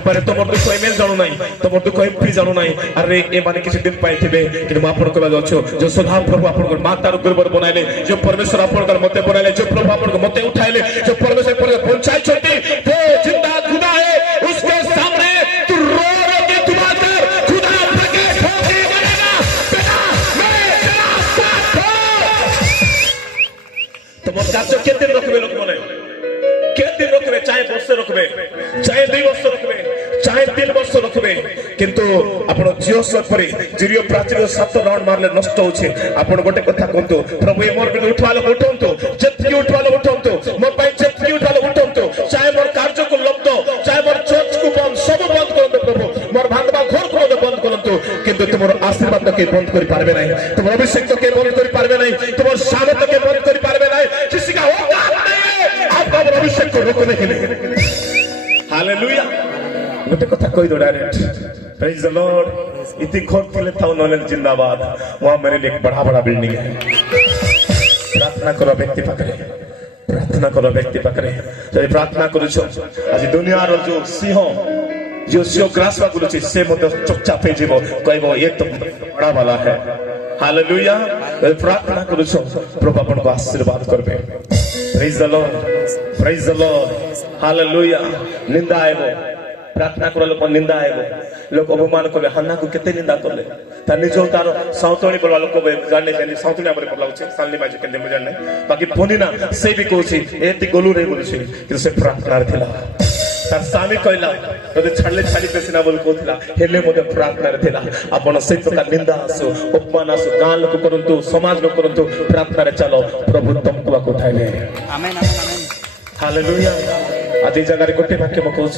পারে তোমার দুঃখ ইমেল জানো নাই তোমার দুঃখ এমপি জানো নাই আরে এ মানে কিছু দিন পাইଥିବେ কিন্তু মা আপন কবা যাচ্ছো যে সদা প্রভু আপনकर माता गुरुवर बनाइले जो परमेश्वर अपनकर मते बनाइले जो प्रभु अपनकर मते उठाइले जो परमेश्वर पर पहुंचाई छोटी वो जिंदा खुदा है उसके सामने तू रो रो के दुआ कर खुदा प्रकट हो के बनेगा बेटा मैं तेरा साथ हूं তোমার কাছে কেতে রকবে লোক বলে কেতে রকবে চাই বসে রকবে চাই 2 বছর রকবে चाहे 3 वर्ष रखबे किंतु आपण जियो सपरे जिरियो प्राचीर 7 राउंड मारले नष्ट होछे आपण गोटे कथा कोंतो प्रभु ए मोर बिन उठवाले उठंतो जत्की उठवाले उठंतो मोर पाई जत्की उठवाले उठंतो चाहे मोर कार्य को लब्ध चाहे मोर चर्च को बंद सब बंद करंतो प्रभु मोर भांडवा घर को बंद करंतो किंतु तुमर आशीर्वाद के बंद करि पारबे नहीं तुमर अभिषेक के बंद करि पारबे नहीं तुमर सामर्थ के बंद करि पारबे नहीं किसी का औकात नहीं आपका अभिषेक को रोकने के लिए हालेलुया गोटे कथा कही दो डायरेक्ट प्रेज द लॉर्ड इति खोट के था उन्होंने जिंदाबाद वहां मेरे लिए एक बड़ा बड़ा बिल्डिंग है प्रार्थना करो व्यक्ति पकड़े प्रार्थना करो व्यक्ति पकड़े जब प्रार्थना करो आज दुनिया रो जो सिंह जो सिंह ग्रास वा गुलो से मत चुपचाप हे जीवो कहबो ये तो बड़ा वाला है हालेलुया प्रार्थना करो प्रभु अपन को आशीर्वाद करबे प्रेज द लॉर्ड हालेलुया निंदा आएबो प्रार्थना कर लोक निंदा आएगो लोक अपमान करे हन्ना को केते निंदा करले ता निजो तार साउतणी बोलवा लोक जानले जानी साउतणी हमरे बोला उछे सालनी बाजू केते म जानले बाकी पोनी ना से भी कोछि एति गोलू रे बोलछि कि से प्रार्थना थिला तार स्वामी कहला तते छाडले छाडी पेसिना बोल कोथिला हेले मते प्रार्थना थिला आपण से प्रकार निंदा आसो अपमान आसो गां लोक करंतु समाज लोक करंतु प्रार्थना रे चलो प्रभु तुमको उठाइले आमेन आमेन हालेलुया आज जगह गोटे वाक्य मैं कहूँ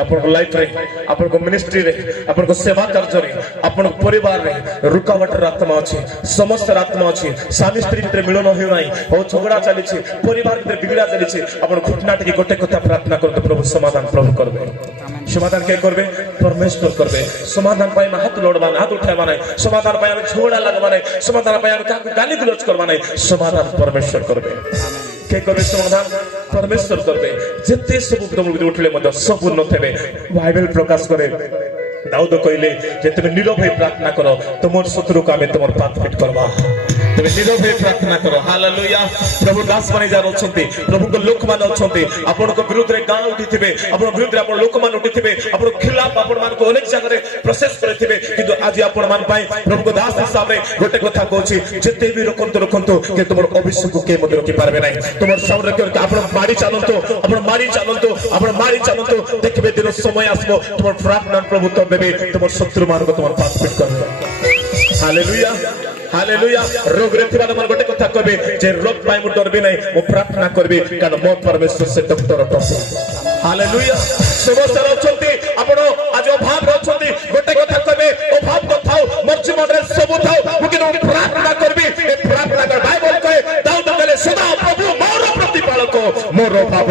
आपण लाइफ रे आपण मिनिस्ट्री रे आपण सेवा कार्य रे आपण परिवार रे रुकावट आत्मा अछि समस्त आत्मा अछि स्वामी स्त्री भीतर मिलन होय नाही ओ झगड़ा चली छी परिवार भीतर बिगड़ा चली छी आपण घटना टिके गोटे कथा प्रार्थना करते प्रभु समाधान प्रभु करबे समाधान के करबे परमेश्वर करबे समाधान पाई हाथ लोडबा हाथ उठाबा नाही समाधान पाई हम झगड़ा लगबा नाही समाधान पाई हम गाली गलौज करबा नाही समाधान परमेश्वर करबे के करे समाधान परमेश्वर करबे जते सब तुम उठले मत सब न थेबे बाइबल प्रकाश करे दाऊद कहले जे तुम नीरव होई प्रार्थना करो तुमर शत्रु को आमे तुमर पात फिट करबा तेरे नीरव हे प्रार्थना करो हालेलुया प्रभु दास माने जान अछंती प्रभु को लोक मान अछंती आपण को विरुद्ध रे गां उठिथिबे आपण विरुद्ध रे आपण लोक मान उठिथिबे आपण खिलाफ आपण मान को अनेक जगह रे प्रोसेस करथिबे किंतु आज आपण मान पाए प्रभु को दास हिसाब रे गोटे कथा कहूची जते भी रखंतो के तुमर अभिषेक को के मत रखि पारबे नै तुमर सामने के आपण मारी चालंतो देखबे दिन समय आसबो तुमर प्रार्थना प्रभु तो देबे तुमर शत्रु मान को तुमर पास फिट करबे हालेलुया हालेलुया रोग रे थिबा मन गोटे कथा कहबे जे रोग पाए मु डरबे नै मु प्रार्थना करबे कारण मो परमेश्वर से डॉक्टर टस हालेलुया समस्त अछंती आपण आज अभाव अछंती गोटे कथा कहबे अभाव को थाओ मर्जी मन रे सब थाओ मु कि प्रार्थना करबे ए प्रार्थना कर बाइबल कहे दाऊद कहले सदा प्रभु मोर प्रतिपालक मोर भाव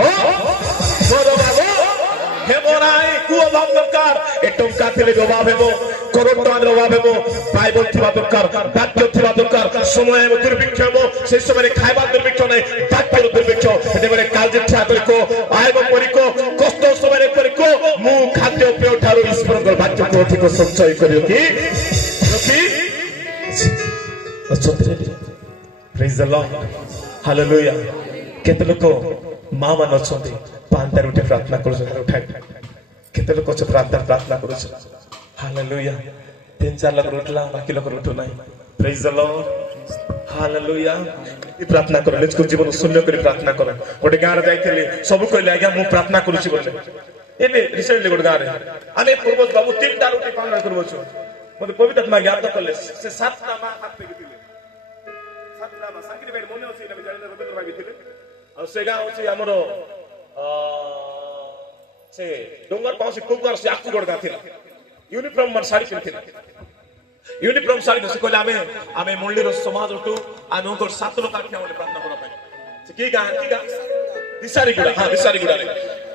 हेमोराई कु अभाव दरकार ए टंका थिले अभाव हेबो करोड़ टंका अभाव हेबो बाइबल थिबा दरकार वाक्य थिबा दरकार समय दुर्भिक्ष हेबो से समय खाइबा दुर्भिक्ष नै वाक्य दुर्भिक्ष एते बेले कालजे ठा करको आइबो परिको कष्ट समय परिको मु खाद्य पेय ठारो ईश्वर को वाक्य को अधिक संचय करियो कि प्रेज द लॉर्ड हालेलुया केते लोक मां मान अछंती पांतर उठे प्रार्थना करू उठाई केते लोक छ प्रार्थना करू हालेलुया 3-4 लोग उठला बाकी लोग उठो नाही प्रेज द लॉर्ड हालेलुया ई प्रार्थना कर लेच को जीवन शून्य करी प्रार्थना कर गोटे गां रे जाइथिले सब कहले आज्ञा मु प्रार्थना करूची बोले एबे रिसेंटली गोटे गां रे आमे पूर्वज बाबू 3टा रोटी पालन करबोछु मते पवित्र आत्मा ज्ञान करले से 7टा मां हाथ पे दिले 7टा मां सांकरी भाई मने अछि ने जाने रविंद्र भाई दिले और से गां अछि हमरो से डोंगर पाउसी कुकर से आकु गोड़ गाथिला यूनिफॉर्म मन साड़ी पिनथिला यूनिफॉर्म साड़ी से कहले आमे मुंडलीर समाज उठू आमे ओकर 7 लोक आख्या बोले प्रार्थना करा पाए से की गां दिसारी गुड़ा हां दिसारी गुड़ा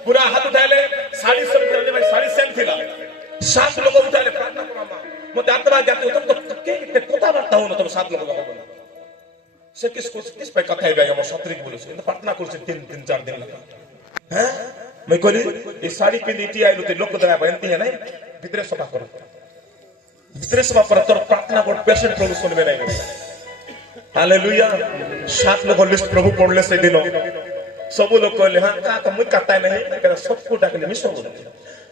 पूरा हाथ उठाले साड़ी सब करले भाई साड़ी सेम थिला 7 लोक उठाले प्रार्थना करा मा मते आत्मा जाते तुम तो के कथा बात हो न तुम 7 लोक बोले से किस पे कथा है हम सत्री बोले से प्रार्थना कर से 3-4 दिन लगा हैं मैं कहली ए साड़ी पिनीटी आइलो ते लोक दया बनती है नहीं भीतर सफा कर तोर प्रार्थना कर पेशेंट प्रभु सुनबे नहीं हालेलुया 7 लोग लिस्ट प्रभु पढ़ले से दिन सब लोग कहले हां का मुझ काटा नहीं कहला सब को डाकले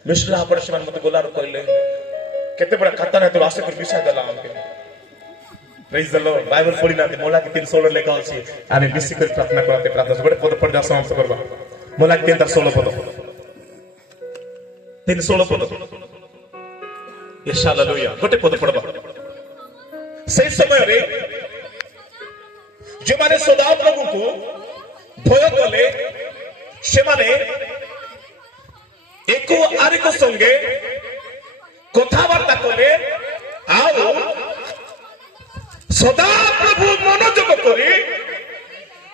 मिसला पर से मन मते गोलार कहले केते बड़ा खाता नहीं तो आसे कर विषय दला हमके प्रेज द लॉर्ड बाइबल पढ़ी ना मोला के 316 लेखा अछि आमे बेसी कर प्रार्थना करते प्रार्थना बड़े पद पढ़ जा समाप्त करबा मोला के 316 पद 316 पद हालेलुया गोटे पद पढ़बा से समय रे जे माने सदा प्रभु को भय कले से माने एको आरेको संगे कथा वार्ता कले आओ सदा प्रभु मनोजग करी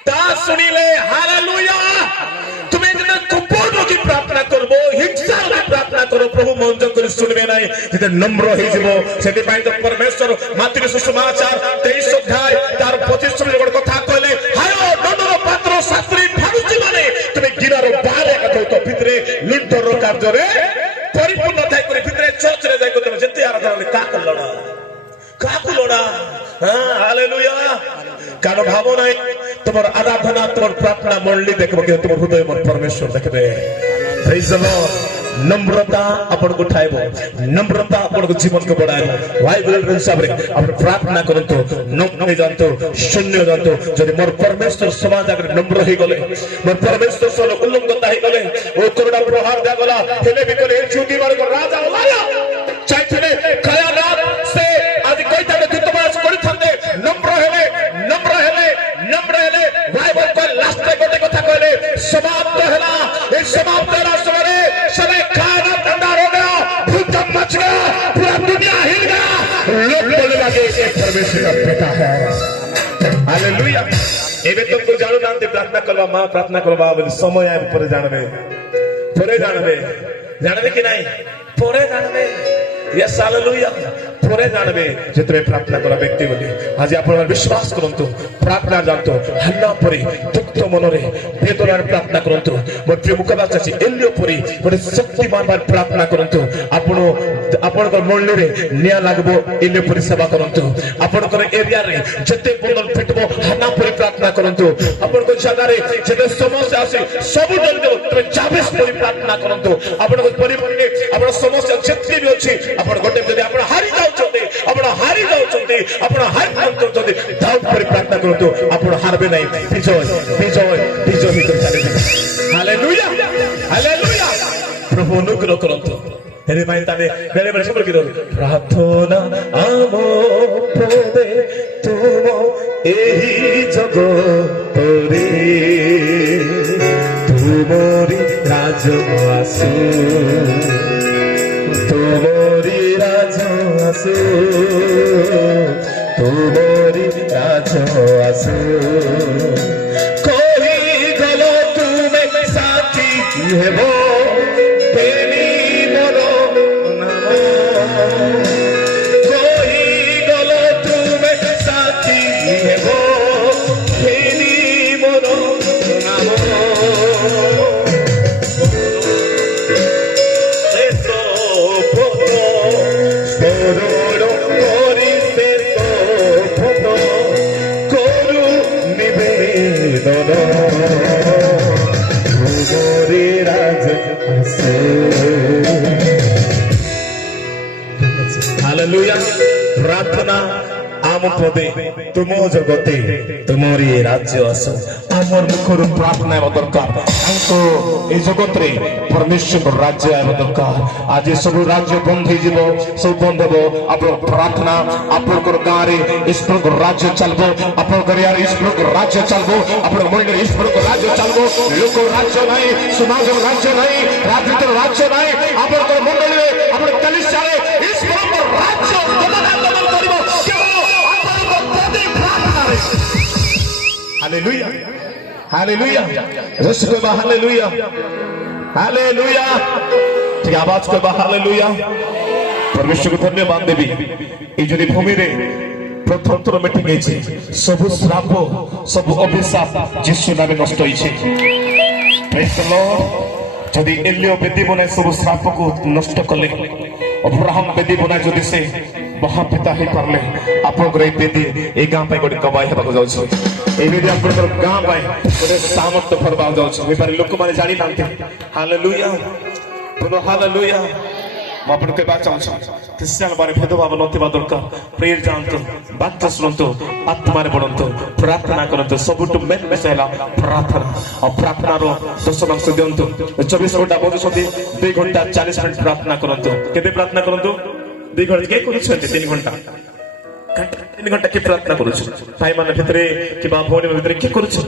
ता सुनिले हालेलुया तुम्हें जने कुपोड़ की प्रार्थना करबो हिंसा की प्रार्थना करो प्रभु मनोजग करी सुनबे नाही जते नम्र हे जिवो सेति पई तो परमेश्वर मातृ सुसमाचार 23 अध्याय तार 25 में गोटे कथा कहले हायो नदर पात्र शास्त्री फारुची माने तुम्हें गिरारो बारे कथौ तो भितरे लुंठर कार्य रे परिपूर्ण थाई करे भितरे चर्च रे जाय को तुम जते आराधना काकु लोड़ा हालेलुया कारण भाव नहीं तुम आराधना तुम प्रार्थना मंडली देखबो कि तुम हृदय मन परमेश्वर देखबे प्रेज द लॉर्ड नम्रता अपन को उठाइबो नम्रता अपन को जीवन को बढ़ाइबो बाइबल हिसाब रे अपन प्रार्थना करंतो नम्र जानतो शून्य जानतो जदि मोर परमेश्वर समाज अगर नम्र हे गले मोर परमेश्वर सन उल्लंघनता हे गले ओ करुणा प्रहार दा गला हेले भी करे चूटी मार को राजा ओलाया चाइथले खया रात से आज कइता दितमास करि थंदे नम्र हेले बाइबल को लास्ट में गोटे कथा कहले समाप्त हैला ए समाप्त राष्ट्र रे सबे खाना ठंडा हो गया भूकंप मच गया पूरा दुनिया हिल गया लोग बोलने लगे ये परमेश्वर का बेटा है हालेलुया एबे तो को जानो नांते प्रार्थना करवा मां प्रार्थना करवा बोले समय आए परे जानबे कि नहीं परे जानबे यस हालेलुया ପରେ ଜାଣିବେ ଯେ ତୁମେ ପ୍ରାର୍ଥନା କରା ବ୍ୟକ୍ତି ବୋଲି। ଆଜି ଆପଣମାନେ ବିଶ୍ୱାସ କରନ୍ତୁ, ପ୍ରାର୍ଥନା ଜାଣନ୍ତୁ। ହାନ୍ନା ପରି ଦୁଃଖ ମନରେ ବେଦନାରେ ପ୍ରାର୍ଥନା କରନ୍ତୁ। ମୋର ପ୍ରିୟ ମୁଖବାସ ଅଛି, ଏଲିଓ ପରି ଗୋଟେ ଶକ୍ତିମାନ ଭାବରେ ପ୍ରାର୍ଥନା କରନ୍ତୁ। ଆପଣଙ୍କ ମନରେ ନିଆଁ ଲାଗିବ। ଏଲିଓ ପରି ସେବା କରନ୍ତୁ। ଆପଣଙ୍କର ଏରିଆରେ ଯେତେ ବନ୍ଧନ ଫିଟିବ ହାନ୍ନା ପରି ପ୍ରାର୍ଥନା କରନ୍ତୁ। ଆପଣଙ୍କ ଜାଗାରେ ଯେତେ ସମସ୍ୟା ଆସେ ସବୁ ଜଣିଦେବ ତୁମେ ଜାବେଶ ପରି ପ୍ରାର୍ଥନା କରନ୍ତୁ। ଆପଣଙ୍କ ପରିବାରରେ ଆପଣ ସମସ୍ୟା ଯେତେ ବି ଅଛି ଆପଣ ଗୋଟେ ଯଦି ଆପଣ ହାରି ଯାଉଛନ୍ତି ଆପଣ ହାରି ଯାଉଛନ୍ତି ଦାଉଦ ପରି ପ୍ରାର୍ଥନା କରନ୍ତୁ। ଆପଣ ହାରବେ ନାହିଁ। ବିଜୟ ଭିତରେ ଚାଲିଯିବେ। Hallelujah hallelujah. ପ୍ରଭୁ ଅନୁଗ୍ରହ କରନ୍ତୁ। ହେଲେ ଭାଇ ତାହେଲେ ବେଳେ ବେଳେ ସବୁ ଗୀତ ପ୍ରାର୍ଥନା ଆମ ପଦେ ତୁମ ଏହି ଜଗତରେ ତୁମରି ରାଜ ଆସୁ ତୁମରି ରାଜ ଆସୁ ତୁମରି ରାଜ ଆସୁ କହିଗଲ ତୁମେ ସାଥୀ ହେବ প্রার্থনা আম পদে তুম জগতে তুমরি রাজ্য আস। আমার মুখর প্রার্থনা হওয়া দরকার। এই জগতের পরমেশ্বর রাজ্য হওয়া দরকার। আজ সব রাজ্য বন্ধ হয়ে যাব, সব বন্ধ হব। আপনার প্রার্থনা আপনার গাঁরে ঈশ্বর রাজ্য চলব, আপনার গরিয়ার ঈশ্বর রাজ্য চলব, আপনার মন্দির ঈশ্বর রাজ্য চলব। লোক রাজ্য নাই, সমাজ রাজ্য নাই, রাজনীতির রাজ্য নাই। আপনার মন্ডলী আপনার কলিশারে ঈশ্বর রাজ্য हालेलुया हालेलुया। रस को बा हालेलुया हालेलुया। ठीक आवाज को बा हालेलुया। परमेश्वर को धन्यवाद देवी। এই যদি ভূমিরে প্রথম থর মিটিং হয়েছে সবু শ্রাপ সবু অভিশাপ যিশু নামে নষ্ট হয়েছে। Praise the lord. যদি এলিও বেদি বনায় সবু শ্রাপকু নষ্ট কলে, অব্রাহাম বেদি বনায় যদি সে মহাপিতা হয়ে পারলে আপনার এই বেদি এই গাঁ পাই গোটে কবাই হওয়া যাচ্ছে। এই বেদি আপনার গাঁ পাই গোটে সামর্থ্য ভরবা যাচ্ছে। এবার লোক মানে জানি না। হালেলুয়া বলো হালেলুয়া। ମୁଁ ଆପଣଙ୍କୁ କହିବାକୁ ଚାହୁଁଛି ଖ୍ରୀଷ୍ଟିଆନ ମାନେ ଭେଦଭାବ ନଥିବା ଦରକାର। ପ୍ରେୟର ଯାଆନ୍ତୁ, ବାକ୍ୟ ଶୁଣନ୍ତୁ, ଆତ୍ମାରେ ବଢନ୍ତୁ, ପ୍ରାର୍ଥନା କରନ୍ତୁ। ସବୁଠୁ ମେନ୍ ବିଷୟ ହେଲା ପ୍ରାର୍ଥନା। ଆଉ ପ୍ରାର୍ଥନାର ଦଶମାଂଶ ଦିଅନ୍ତୁ। 24 ଘଣ୍ଟା ବସୁଛନ୍ତି, 2 ଘଣ୍ଟା 40 ମିନିଟ୍ ପ୍ରାର୍ଥନା କରନ୍ତୁ। କେତେ ପ୍ରାର୍ଥନା କରନ୍ତୁ? 2 ଘଣ୍ଟା କିଏ କରୁଛନ୍ତି? 3 ଘଣ୍ଟା 3 ଘଣ୍ଟା କିଏ ପ୍ରାର୍ଥନା କରୁଛୁ? ଭାଇ ମାନେ ଭିତରେ କିମ୍ବା ଭଉଣୀ ଭିତରେ କିଏ କରୁଛୁ?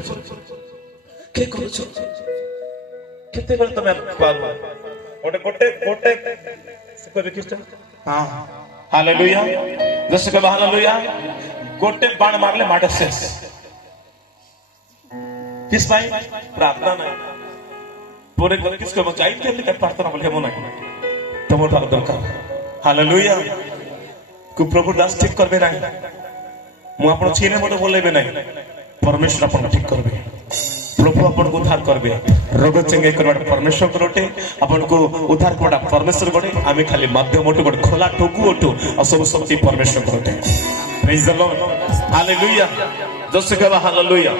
କିଏ କରୁଛୁ? କେତେବେଳେ ତମେ ଗୋଟେ ଗୋଟେ ଗୋଟେ हाँ हालेलुया। जैसे कहा हालेलुया। गोटे बाण मारले माटे शेष। किस भाई? प्रार्थना नहीं। पूरे किसको बचाई के लिए प्रार्थना बोले मो नहीं। तमोर भाग दरकार। हालेलुया। को प्रभु दास ठीक करबे नहीं। मु आपण छीने मोटे बोलेबे नहीं। परमेश्वर आपण ठीक करबे। प्रभु आपन को उद्धार करबे। रोग चंगे करबा परमेश्वर करटे, आपन को उद्धार करबा परमेश्वर करटे। आमे खाली माध्यम ओटो गोटे खोला ठोकू ओटो और सब शक्ति परमेश्वर करटे। Praise the Lord hallelujah. जस कहबा हालेलुया।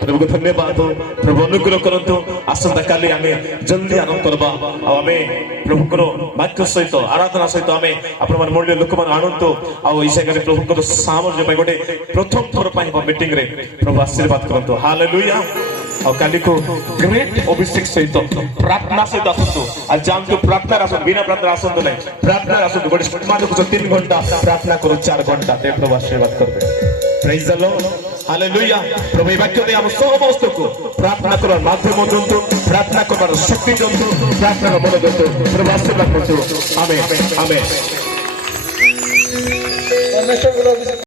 प्रभु को धन्यवाद हो। प्रभु अनुग्रह करंतु। आसंता काली आमे जल्दी आरंभ करबा। आ आमे प्रभु को वाक्य सहित आराधना सहित आमे आपण मन मंडली लोक मन आनंद आ ईशा करे प्रभु को सामर्थ्य पाई गोटे प्रथम थोर पाई मीटिंग रे प्रभु आशीर्वाद करंतु। हालेलुया। और काली को ग्रेट अभिषेक सहित प्रार्थना सहित आसतु। आज जानतु प्रार्थना आसतु, बिना प्रार्थना आसतु नहीं। प्रार्थना आसतु गोटे मान को 3 घंटा प्रार्थना करो, 4 घंटा ते प्रभु आशीर्वाद करबे। Praise the Lord hallelujah. प्रभु वाक्य दे हम समस्त को प्रार्थना करबार माध्यम दियंतु, प्रार्थना करबार शक्ति दियंतु, प्रार्थना मन दियंतु। प्रभु आशीर्वाद करतु। आमेन आमेन।